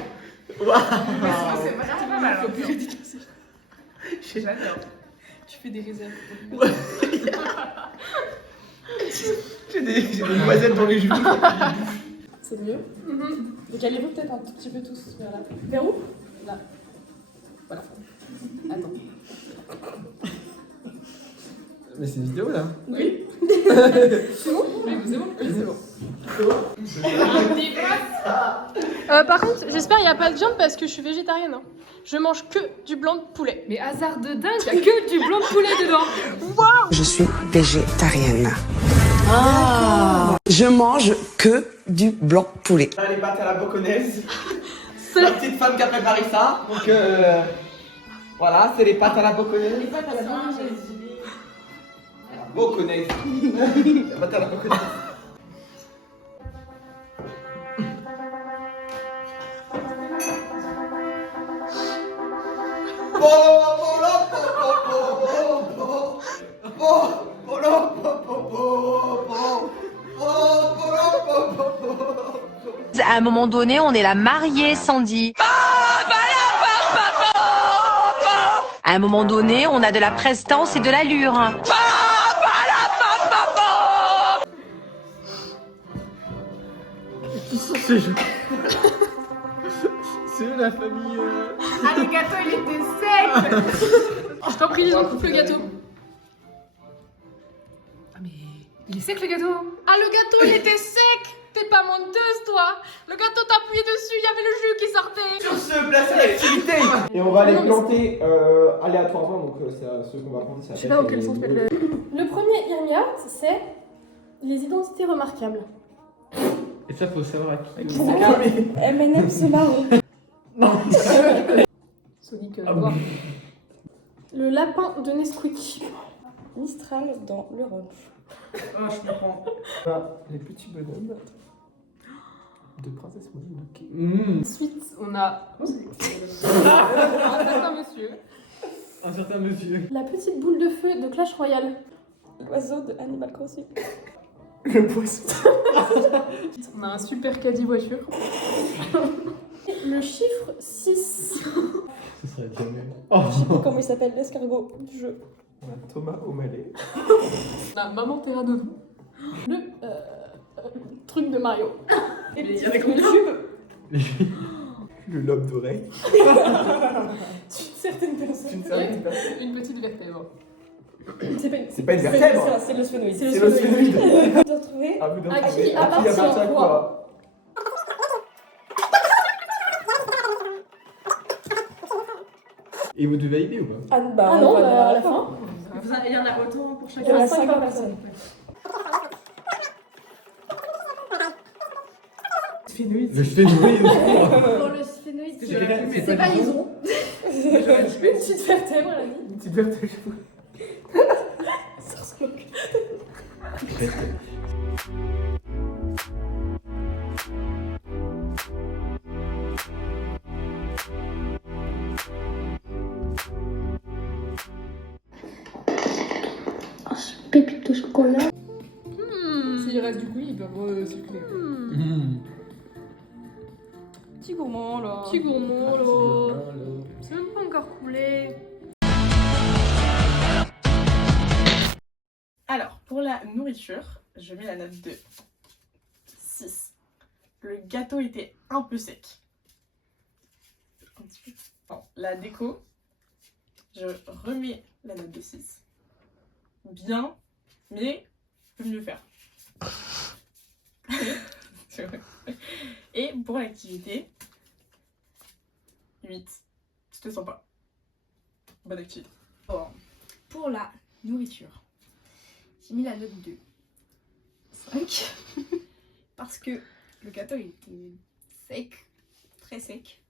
Waouh. C'est vraiment pas mal. J'adore. Tu fais des réserves. J'ai des noisettes dans les joues. C'est mieux. Décalez-vous peut-être un tout petit peu tous vers là. Vers où? Là. Voilà. Attends. Mais c'est une vidéo là. Oui. C'est bon. par contre, j'espère qu'il n'y a pas de viande parce que je suis végétarienne. Hein. Je mange que du blanc de poulet. Mais hasard de dingue, il y a que du blanc de poulet dedans. Je suis végétarienne. Je mange que du blanc de poulet. Là, les pâtes à la boconaise. C'est La petite femme qui a préparé ça. Donc, voilà, c'est les pâtes à la boconaise. Les pâtes à la main, j'ai dit. Boconaise. Les pâtes à la boconaise. À un moment donné, on est la mariée Sandy. À un moment donné, on a de la prestance et de l'allure. Qui sont ces gens? C'est eux la famille. Ah, le gâteau, il était sec. Je t'en prie, ils ont coupé le gâteau. Ah mais il est sec le gâteau. Ah, le gâteau, il était sec. T'es pas menteuse, toi. Le gâteau, t'as appuyé dessus, il y avait le jus qui sortait. Sur ce, place à l'activité. Et on va les planter aléatoirement, donc c'est ceux qu'on va planter. Je sais pas dans quel sens mettre le... Le premier Hear Me Out, c'est les identités remarquables. Et ça, faut savoir à qui. M&M's marron. Sonic bon. Le lapin de Nesquik. Mistral dans le ranch. Oh, je comprends. Les petits bonhommes de Princesse Mononoke. Ensuite, On a un certain monsieur. Un certain monsieur. la petite boule de feu de Clash Royale. L'oiseau de Animal Crossing. Le poisson. On a un super caddie voiture. Le chiffre 6. Ce serait jamais. Oh. Comment il s'appelle? L'escargot du jeu. Thomas O'Malley. On a maman Terra Dodo. Le truc de Mario. Avec le tube. Le lobe d'oreille. Certaines personnes. Une petite vertèbre. C'est pas une vertèbre. C'est le sphénoïde. C'est le sphénoïde. Vous doit trouver. À vous de À qui trouver. appartient quoi? Et vous devez aider ou pas? Ah, bah, Ah non, on va bah, à la fin. Il y en a autant pour Il y en chacun. a 5 par personne. Le sphénoïde. Dans le sphénoïde, c'est pas Ison. Une petite vertèbre, elle a dit. Une petite vertèbre. Ça ressemble au pépites de chocolat. S'il reste du coup, ils peuvent recycler. Petit gourmand là. Petit gourmand là. C'est même pas encore coulé. Alors, pour la nourriture, je mets la note de 6. Le gâteau était un peu sec. Un petit peu. Bon, la déco, je remets la note de 6. Bien, mais je peux mieux faire. Et pour l'activité, 8. Je te sens pas. Bonne activité. Bon, pour la nourriture, j'ai mis la note de 5 parce que le gâteau il était sec, très sec,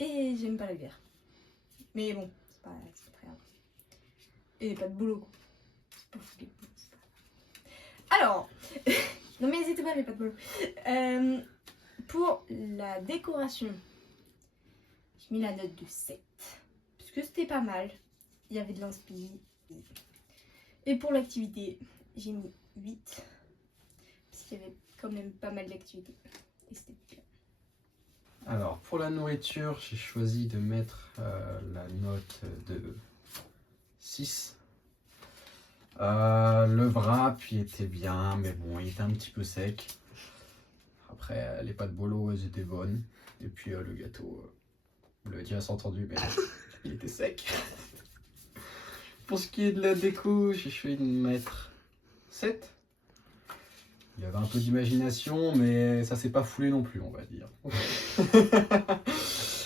et j'aime pas la bière. Mais bon, c'est pas très grave. Et pas de boulot. C'est pas fou les boulots, c'est pas... Alors, non mais n'hésitez pas les pas de boulot. Pour la décoration, j'ai mis la note de 7 parce que c'était pas mal. Il y avait de l'inspi. Et pour l'activité, j'ai mis 8 parce qu'il y avait quand même pas mal d'activités. Et c'était bien. Alors, pour la nourriture, j'ai choisi de mettre la note de 6. Le wrap, il était bien, mais bon, il était un petit peu sec. Après, les pâtes bolo, elles étaient bonnes. Et puis le gâteau, vous l'avez déjà entendu, mais il était sec. Pour ce qui est de la déco, j'ai choisi de mettre 7. Il y avait un peu d'imagination, mais ça s'est pas foulé non plus, on va dire.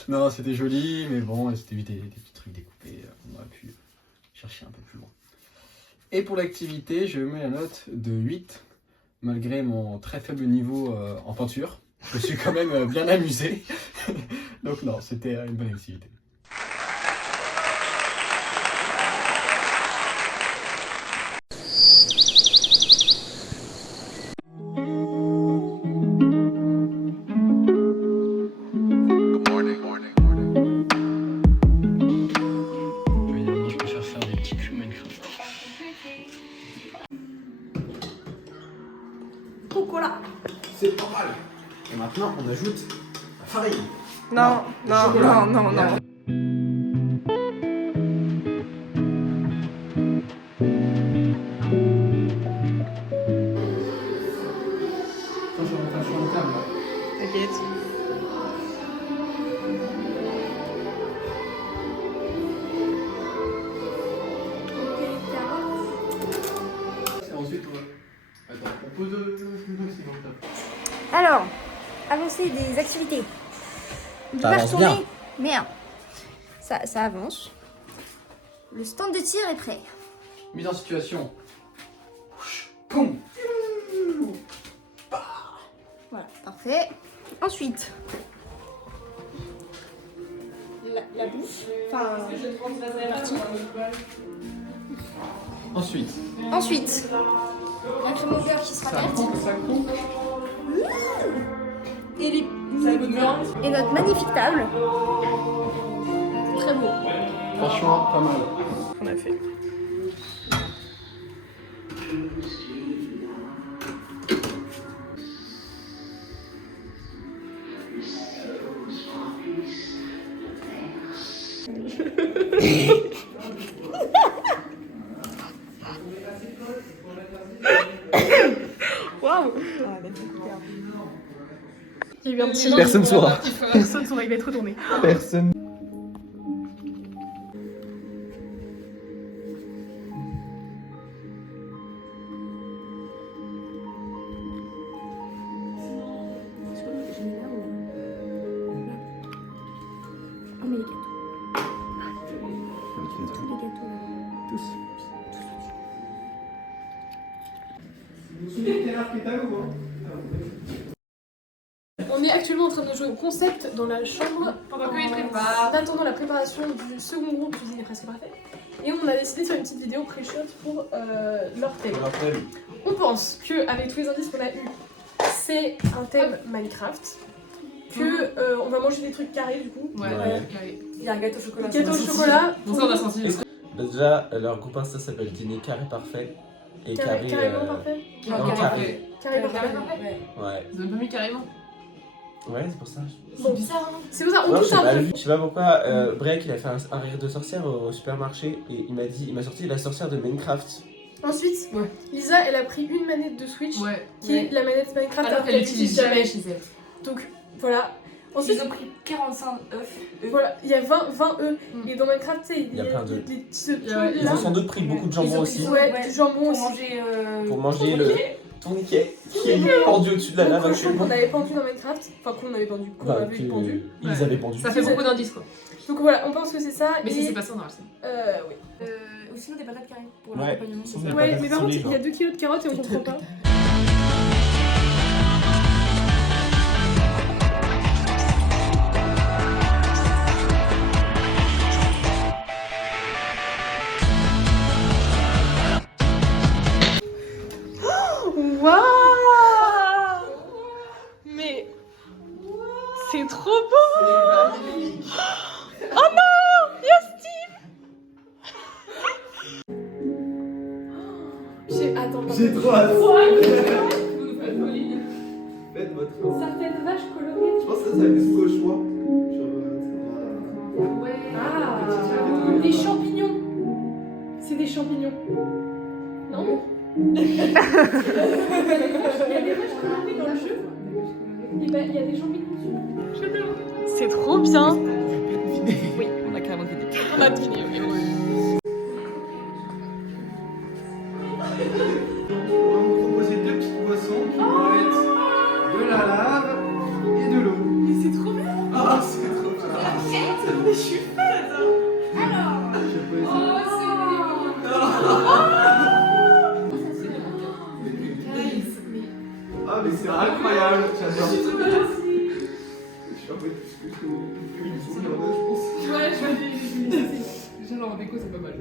Non, c'était joli, mais bon, c'était des petits trucs découpés. On aurait pu chercher un peu plus loin. Et pour l'activité, je mets la note de 8, malgré mon très faible niveau en peinture. Je me suis quand même bien amusé. Donc non, c'était une bonne activité. C'est pas mal. Et maintenant, on ajoute la farine. Non, non, non, non, non. T'inquiète. Ensuite, attends, on pose Alors, avancer des activités. Ça avance bien. Merde. Ça avance. Le stand de tir est prêt. mise en situation. Boum. Voilà, parfait. Ensuite, la bouche. Enfin, partie. Ensuite, La crème au beurre qui sera faite. ça coupe. Et notre magnifique table. Très beau. Franchement, pas mal. On a fait. Waouh! Il y a eu un petit... Personne saura. Personne saura, il va être retourné. Personne. Oh mais les gâteaux. Tous les gâteaux là. On est actuellement en train de jouer au concept dans la chambre Pendant qu'ils préparent. en attendant la préparation du second groupe cuisine est presque parfait. Et on a décidé de faire une petite vidéo pré-shot pour leur thème. On pense qu'avec tous les indices qu'on a eu, c'est un thème Minecraft. Que on va manger des trucs carrés du coup. Ouais. Il y a un gâteau au chocolat. Gâteau au chocolat. Bon, ça on a senti. Déjà, leur groupe Insta s'appelle Dîner Carré Parfait. Et carré. Carrément parfait. Non, carré. Carrément parfait. Ouais. Ils ont pas mis carrément. Ouais, c'est pour ça. Bon, c'est pour ça, on Non, touche un peu. je sais pas pourquoi, Break il a fait un rire de sorcière au supermarché et il m'a sorti la sorcière de Minecraft. Ensuite, Lisa, elle a pris une manette de Switch, qui est la manette Minecraft Alors qu'elle l'utilise jamais chez elle. Donc voilà. Ensuite, Ils ont pris 45 œufs. voilà, il y a 20 œufs. Et dans Minecraft, tu sais, Il y a plein d'œufs. des petits œufs. Ils ont sans doute pris beaucoup de jambon aussi. Ouais, du jambon aussi. Pour manger le tourniquet qui est pendu au-dessus de la lave actuellement. Qu'on avait pendu dans Minecraft. Enfin, qu'on avait pendu. Qu'on avait pendu. Ils avaient pendu. Ça fait beaucoup d'indices quoi. Donc voilà, on pense que c'est ça. Mais si c'est pas ça, on aura le oui. Ou sinon des patates carrées pour Ouais. l'accompagnement. Ouais, mais par contre, il y a 2 kilos de carottes et on comprend pas. Waouh! Mais c'est trop beau! Oh non! Il y a Steve! Attends, J'ai trop hâte. Faites votre. Certaines vaches colorées. Je pense que ça va être au choix. Ah! Des champignons! C'est des champignons. Non? Il y a des vaches colorées dans le jeu. Et bah, il y a des champignons dessus. C'est trop bien! Oui, on a carrément deviné. On a deviné, ok. On va vous proposer 2 petites boissons qui vont être de la lave et de l'eau. Mais c'est trop bien! Ah, c'est trop bien! Mais je suis faite! Ah, mais c'est incroyable! J'adore! Je suis trop Je suis un peu plus que je pense. Ouais, je vais. Déjà leur déco c'est pas mal.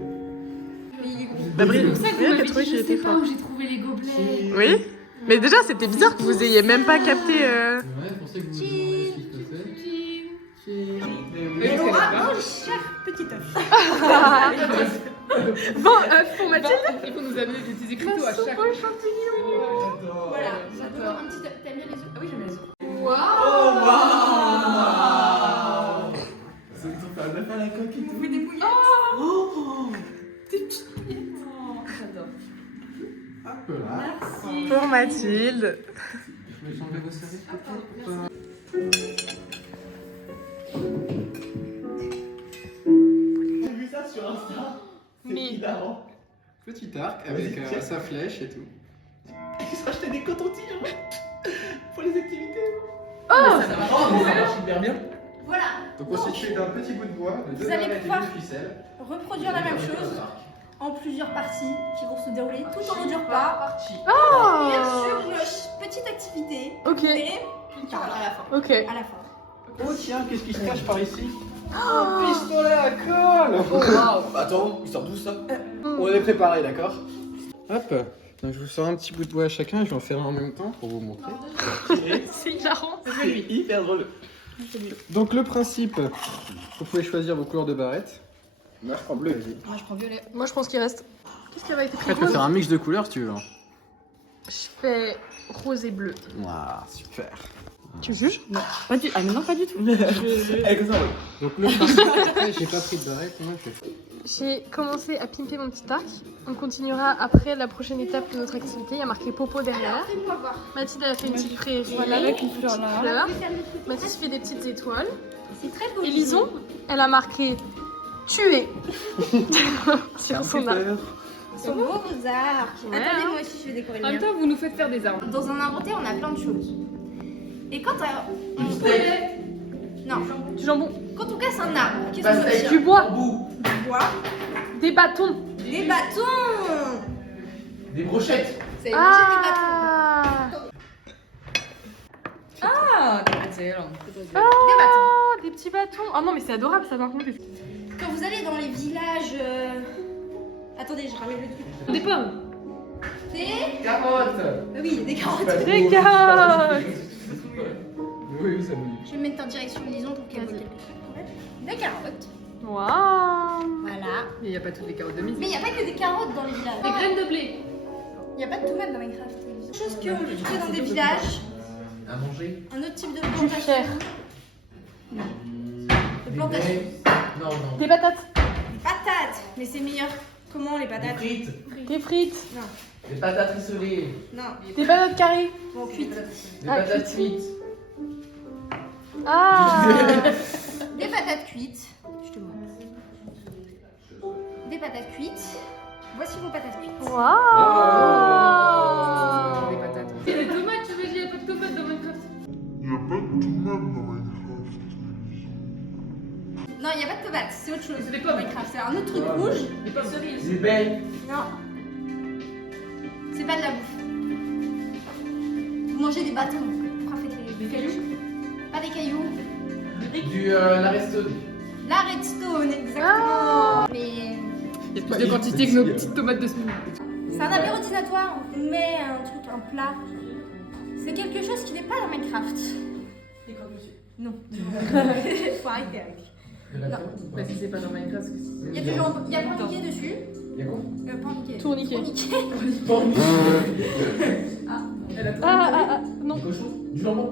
Bah, C'est pour ça que vous m'avez dit, je sais pas où j'ai trouvé les gobelets. Oui? Mais déjà, c'était bizarre que vous ayez même pas capté. Ouais, je pensais que vous me demandiez ce qui se passait. Et Laura, oh cher petit œuf. 20 œufs pour Mathilde. Il faut nous amener des petits écriteaux à chaque. Voilà, j'adore un petit œuf. T'aimes bien les œufs? Ah oui, j'aime les œufs. Oh, waouh! C'est on va faire la coque et tout. On fait des bouillettes. Oh! Des petites bouillettes. J'adore. Hop là. Merci. Pour Mathilde. Je vais changer vos serviettes. J'ai vu ça sur Insta. C'est hilarant. Petit arc avec sa flèche et tout. Ils se rachetaient des cotons-tiges pour les activités. Oh! Ça marche hyper bien. Voilà. Donc constitué d'un petit bout de bois, de Vous 2 allez barrettes et pouvoir d'une ficelle. reproduire la même chose en plusieurs parties qui vont se dérouler tout au long du repas. Oh! Bien sûr, une petite activité. Ok. Mais à la fin. Ok. À la fin. Oh tiens, qu'est-ce qui se cache par ici? Un pistolet à colle! Oh waouh! Attends, il sort d'où ça? On est préparé, d'accord? Hop, donc je vous sors un petit bout de bois à chacun, je vais en faire un en même temps pour vous montrer. C'est hilarant. C'est hyper drôle. Donc le principe, vous pouvez choisir vos couleurs de barrettes. Moi je prends bleu, vas-y. Moi je prends violet. Moi, je pense qu'il reste. Qu'est-ce qui avait été Après pris? tu peux faire un mix de couleurs si tu veux. Je fais rose et bleu. Waouh, super. Tu juges? Pas du... Ah mais non, pas du tout. Donc le principe, après j'ai pas pris de barrette, moi je fais. J'ai commencé à pimper mon petit arc. On continuera après la prochaine étape de notre activité. Il y a marqué Popo derrière. Mathilde a fait une petite prairie. Voilà, avec une fleur là. Mathilde fait des petites étoiles. C'est très beau. Et Lison, elle a marqué tuer sur son arc. Son beau vos arcs. Ouais, Attendez, hein. moi aussi je vais décorer le En même mien. temps, vous nous faites faire des arbres. Dans un inventaire, on a plein de choses. Et quand on non, Du jambon. quand on casse un arbre, qu'est-ce qu'on retire? Du bois. Du bois, Des bâtons. des bâtons. Des brochettes. C'est Ah, Ah, des petits ah, des petits bâtons. Oh non, mais c'est adorable ça, par contre. Quand vous allez dans les villages. Attendez, je ramène le truc. Des pommes. Des. Carottes. Oui, des carottes. Des carottes. Oui, ça me Je vais me mettre en direction de Lison pour qu'elle voit quelque chose. Des carottes. Waouh. Voilà. Il n'y a pas toutes les carottes de mise. Mais il n'y a pas que des carottes dans les villages. Des graines de blé. Il n'y a pas de tomates dans Minecraft. Chose que je trouvais dans des villages. À manger. Un autre type de Du plantation. fer. De plantation. Non, non. Des patates. Patates. Mais c'est meilleur. Comment les Des patates? frites. Des frites. Non. Des patates rissolées. Non. Des patates carrées. Bon, cuites. Des Ah, patates cuites. Ah. Des patates cuites. Je te montre. Des patates cuites. Voici vos patates cuites. Waouh. Des patates. Et des tomates, tu veux dire, il n'y a pas de tomates dans Minecraft. Non, il n'y a pas de tomates, c'est autre chose. C'est des pommes. Minecraft, c'est un autre truc rouge. Des pommes cerises. Des baies. Non. C'est pas de la bouffe. Vous mangez des bâtons. Pourquoi faites des cailloux? Pas des cailloux. La redstone. La redstone, exactement. Mais Il y a plus de quantité que nos petites tomates de semaine. c'est un apéro dînatoire. On met un truc, un plat. C'est quelque chose qui n'est pas dans Minecraft. Les croque-monsieur. Non. Faut arrêter avec. Bah si c'est pas dans Minecraft, c'est que Il y a du jambon, il y a panniqué dessus. Il y a quoi? Panniqué. Tourniquet. Elle a tout. Ah, non. Du cochon? Du jambon?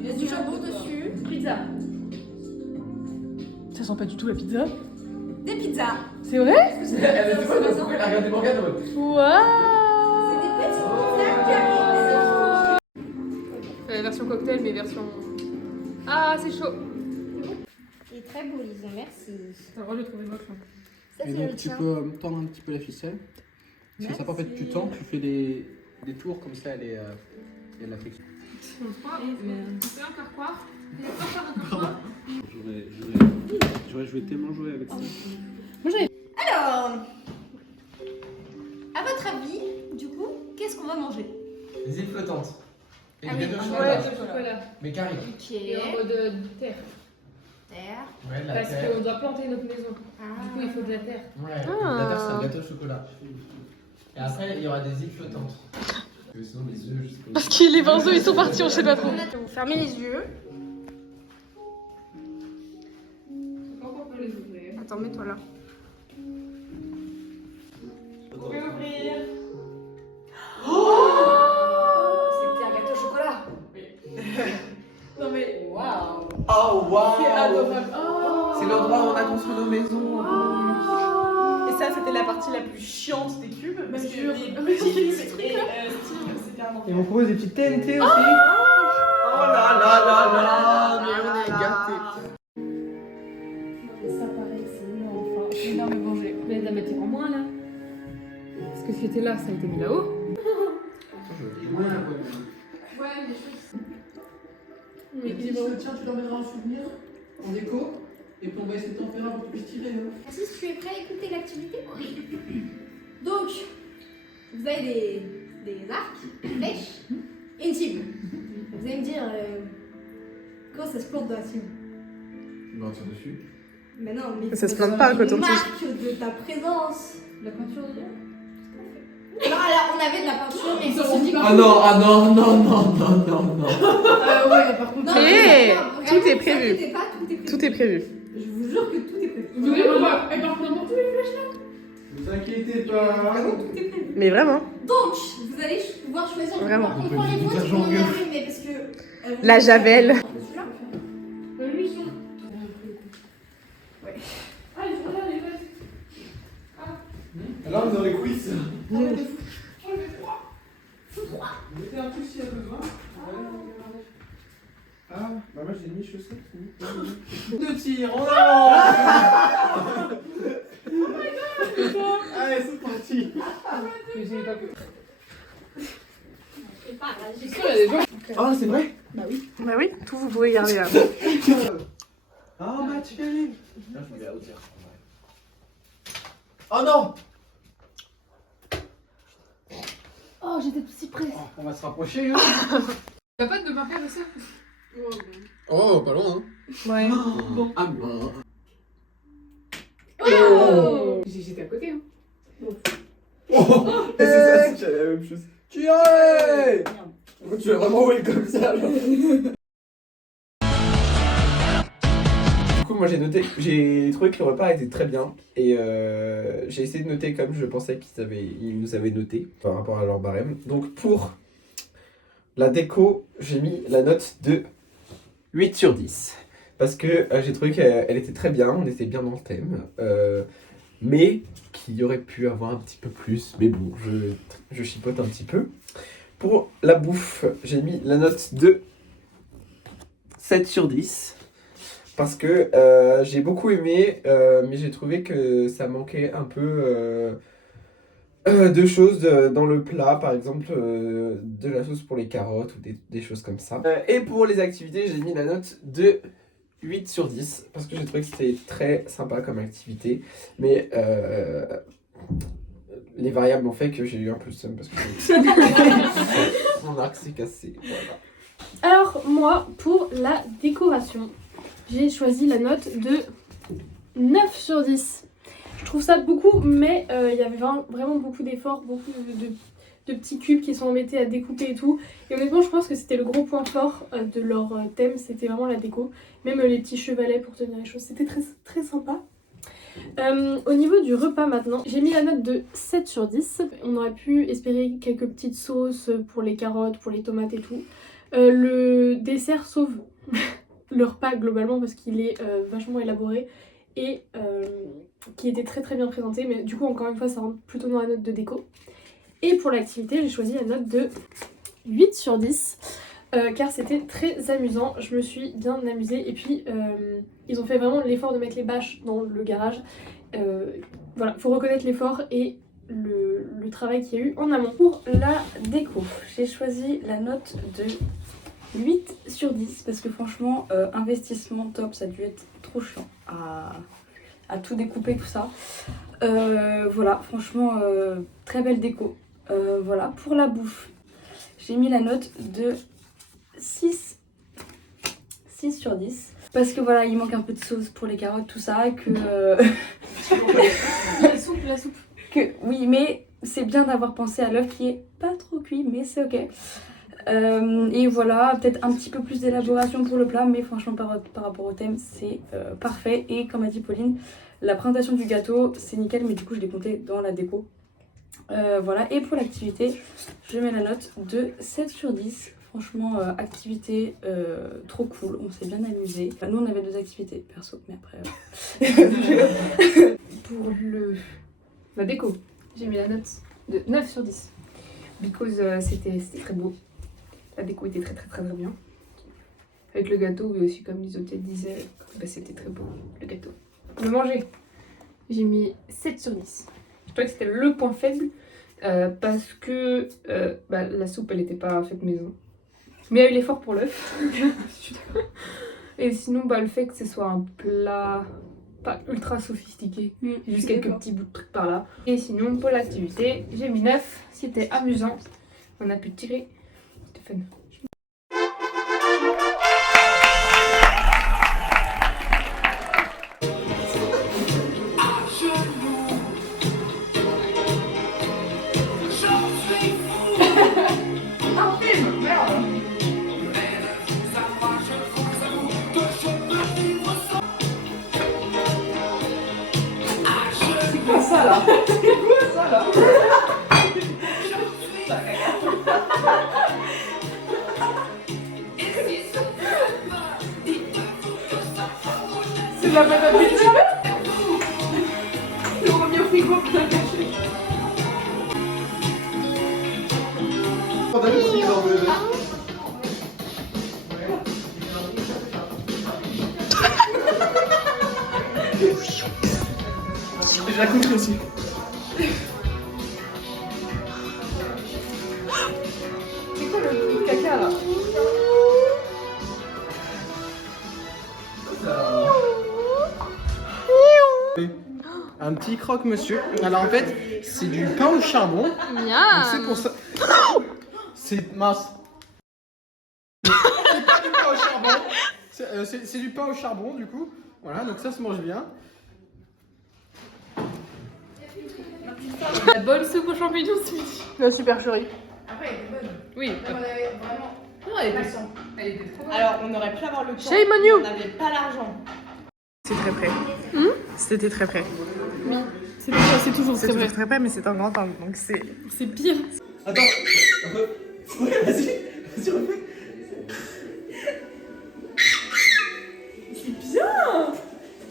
Il y a du jambon dessus. Pizza. Ça sent pas du tout la pizza. Des pizzas. C'est vrai? Elle était quoi? Elle a regardé Morgane en mode. Waouh. C'est des petites pizzas carrées. Version cocktail, mais version. Ah, c'est chaud. Il est très beau, Lison, merci. T'as le droit de le trouver moche. Hein. Ça, Et c'est donc le tu tien. peux tendre un petit peu la ficelle. Parce que ça, en fait, tu tends, tu fais des tours comme ça, il y a de la friction. On peut encore croire. J'aurais joué tellement joué avec ça. Alors, à votre avis, du coup, qu'est-ce qu'on va manger? Des îles flottantes. Et Ah du oui. gâteau au Ouais, chocolat. du chocolat. Mais carré. Ok. Et en mode terre. Terre. Ouais, de la Parce terre. qu'on doit planter notre maison. Ah. Du coup, il faut de la terre. Ouais, la terre, c'est un gâteau au chocolat. Et après, il y aura des îles flottantes. Parce que sinon, les œufs, je sais pas. Parce que les 20 œufs ils sont partis, on sait pas trop. Vous fermez les yeux. Quand on peut les ouvrir. Attends, mets-toi là. Vous pouvez ouvrir. C'était un gâteau au chocolat. Non mais waouh. Oh, waouh! C'est adorable. Oh. C'est l'endroit où on a construit nos maisons. Et ça, c'était la partie la plus chiante des cubes. Parce que les petits cubes et Steve, c'était un Et on propose des petites TNT aussi. Oh là là là là! Mais on est gâtés. Ça paraît que c'est énorme. Enfin, Non, mais bon, mais de la mettre en moins là. Parce que ce qui était là, ça a été mis là-haut. Ouais, mais Et puis tiens, tu l'emmèneras en souvenir, en déco, et puis on va essayer de t'en faire un pour que tu puisses tirer. Francis, tu es prêt à écouter l'activité? Donc, vous avez des arcs, des flèches et une cible. Vous allez me dire comment ça se plante dans la cible. On va tirer dessus. Mais non, mais Ça se plante pas, quand on une touche. marque de ta présence. La peinture de là. Non, alors on avait de la peinture, mais on se dit Ah non, ah non, non, non, non, non, non. ouais, par contre. Eh, tout est prévu. Tout est prévu. Tout est prévu. Je vous jure que tout est prévu. Vous voulez voir? Elle part n'importe où les flèches là. Ne vous inquiétez pas. Tout est prévu. Mais vraiment. Donc, vous allez pouvoir choisir. Vraiment. On prend les vôtres, on les allume, mais parce que. La javel. Celui-là. Lui, ils sont. Ouais. Ah, ils sont là, les flèches. Alors, on est dans les quiz. Froid. Mettez un truc s'il y a besoin. Ah, bah moi j'ai mis chaussettes. De tir, en avant. Allez, c'est parti. Mais j'ai pas pu. C'est pas grave, j'ai Il y a des gens. Ah, c'est vrai? Bah oui, tout vous pouvez garder là. Ah, Mathieu. Là, je me vais à hauteur. Oh non! Oh, j'étais si près. On va se rapprocher. Hein. T'as pas de marqueur de ça? Oh, pas loin. Hein. Ouais. Bon. Ah, bon. Oh! J'étais à côté. Hein. Oh, et c'est ça, c'est la même chose. Tirez! Pourquoi tu l'as vraiment ouais comme ça là? Du coup, moi j'ai trouvé que le repas était très bien. Et j'ai essayé de noter comme je pensais qu'ils nous avaient noté par rapport à leur barème. Donc pour la déco, j'ai mis la note de 8 sur 10. Parce que j'ai trouvé qu'elle était très bien, on était bien dans le thème. Mais qu'il y aurait pu avoir un petit peu plus. Mais bon, je chipote un petit peu. Pour la bouffe, j'ai mis la note de 7 sur 10. Parce que j'ai beaucoup aimé, mais j'ai trouvé que ça manquait un peu de choses dans le plat, par exemple de la sauce pour les carottes ou des choses comme ça. Et pour les activités, j'ai mis la note de 8 sur 10 parce que j'ai trouvé que c'était très sympa comme activité. Mais les variables ont fait que j'ai eu un peu le seum parce que mon arc s'est cassé. Voilà. Alors moi, pour la décoration, j'ai choisi la note de 9 sur 10. Je trouve ça beaucoup, mais il y avait vraiment beaucoup d'efforts, beaucoup de petits cubes qui sont embêtés à découper et tout. Et honnêtement, je pense que c'était le gros point fort de leur thème, c'était vraiment la déco. Même les petits chevalets pour tenir les choses, c'était très, très sympa. Au niveau du repas maintenant, j'ai mis la note de 7 sur 10. On aurait pu espérer quelques petites sauces pour les carottes, pour les tomates et tout. Le dessert sauve le repas globalement parce qu'il est vachement élaboré et qui était très très bien présenté, mais du coup encore une fois ça rentre plutôt dans la note de déco. Et pour l'activité, j'ai choisi la note de 8 sur 10 car c'était très amusant, je me suis bien amusée et puis ils ont fait vraiment l'effort de mettre les bâches dans le garage. Voilà, faut reconnaître l'effort et le travail qu'il y a eu en amont. Pour la déco, j'ai choisi la note de 8 sur 10 parce que franchement, investissement top, ça a dû être trop chiant à tout découper, tout ça. Voilà, franchement, très belle déco. Voilà, pour la bouffe, j'ai mis la note de 6 sur 10. Parce que voilà, il manque un peu de sauce pour les carottes, tout ça, que... La soupe. Que, oui, mais c'est bien d'avoir pensé à l'œuf qui est pas trop cuit, mais c'est ok. Et voilà, peut-être un petit peu plus d'élaboration pour le plat, mais franchement par rapport au thème, c'est parfait. Et comme a dit Pauline, la présentation du gâteau, c'est nickel, mais du coup je l'ai compté dans la déco. Voilà, et pour l'activité, je mets la note de 7 sur 10. Franchement, activité trop cool, on s'est bien amusé. Enfin, nous on avait 2 activités perso, mais après... Pour la déco, j'ai mis la note de 9 sur 10. Because c'était très beau. La déco était très bien. Avec le gâteau, mais aussi comme l'Isoté disait, bah, c'était très beau, le gâteau. Le manger, j'ai mis 7 sur 10. Je trouvais que c'était le point faible parce que la soupe, elle n'était pas faite maison. Mais il y a eu l'effort pour l'œuf. Et sinon, le fait que ce soit un plat pas ultra sophistiqué, juste quelques petits bouts de trucs par là. Et sinon, pour l'activité, j'ai mis 9. C'était amusant. On a pu tirer. C'était fun. C'est de la patate de pizza. Je l'ai remis au frigo pour la cacher. Je la coupe aussi. C'est quoi le truc de caca là? Un petit croque-monsieur. Alors en fait, c'est du pain au charbon. Donc c'est pour ça. C'est mince. C'est pas du pain au charbon. C'est du pain au charbon du coup. Voilà, donc ça se mange bien. La bonne soupe aux champignons ce midi. La supercherie. Après, elle était bonne. Oui. On avait vraiment. Non, elle était trop bonne. Alors, on aurait pu avoir le temps. Shame on you. On n'avait pas l'argent. C'est très près. C'était très près. Oui, c'est toujours C'est très vrai. très près, mais c'est un grand angle, donc c'est... C'est pire. Attends, un peu. Ouais, vas-y, refais.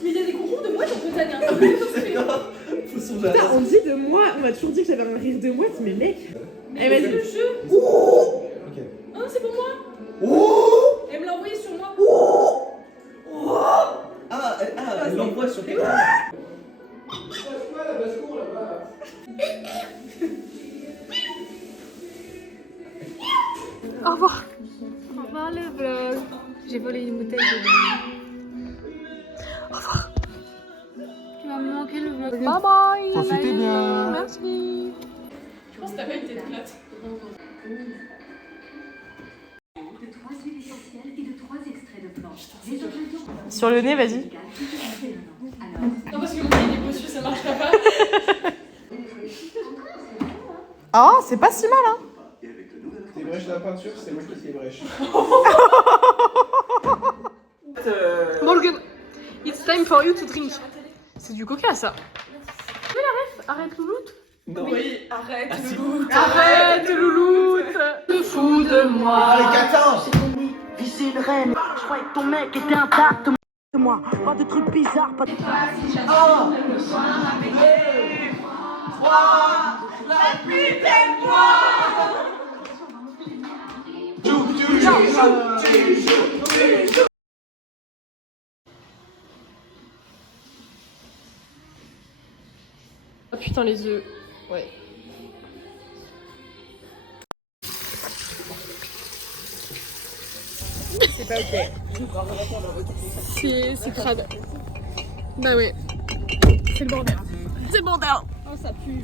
Mais il y a des concours de mouettes en Bretagne. Hein. Faut songer à Putain, ça. on dit de moi, on m'a toujours dit que j'avais un rire de mouette, mais mec. Eh, vas-y, le jeu. Ok. Ah non, c'est pour moi. Elle me l'a envoyé sur moi. Elle l'envoie sur quelqu'un. Au revoir. Au revoir le vlog. J'ai volé une bouteille de... Au revoir. Tu vas me manquer le vlog. Bye bye. Profitez bien. Merci. Je pense que t'as pas une tête plate. Sur le nez, vas-y. Non, parce que mon nez est bossu, ça marchera pas. Ah, c'est pas si mal, hein. Tes brèches la peinture, c'est moi qui tes brèches. Morgan, it's time for you to drink. C'est du coca, ça. Tu veux la ref? Arrête louloute. Non. Oui, arrête, louloute. Arrête louloute. Te fous de moi. Allez, Catin. Viser une reine, je croyais que ton mec était intact. Moi, pas de trucs bizarres, pas de. Ah putain, les œufs. Ouais. C'est pas ok. C'est crade. Bah ouais. C'est le bordel. C'est le bordel. Oh, ça pue.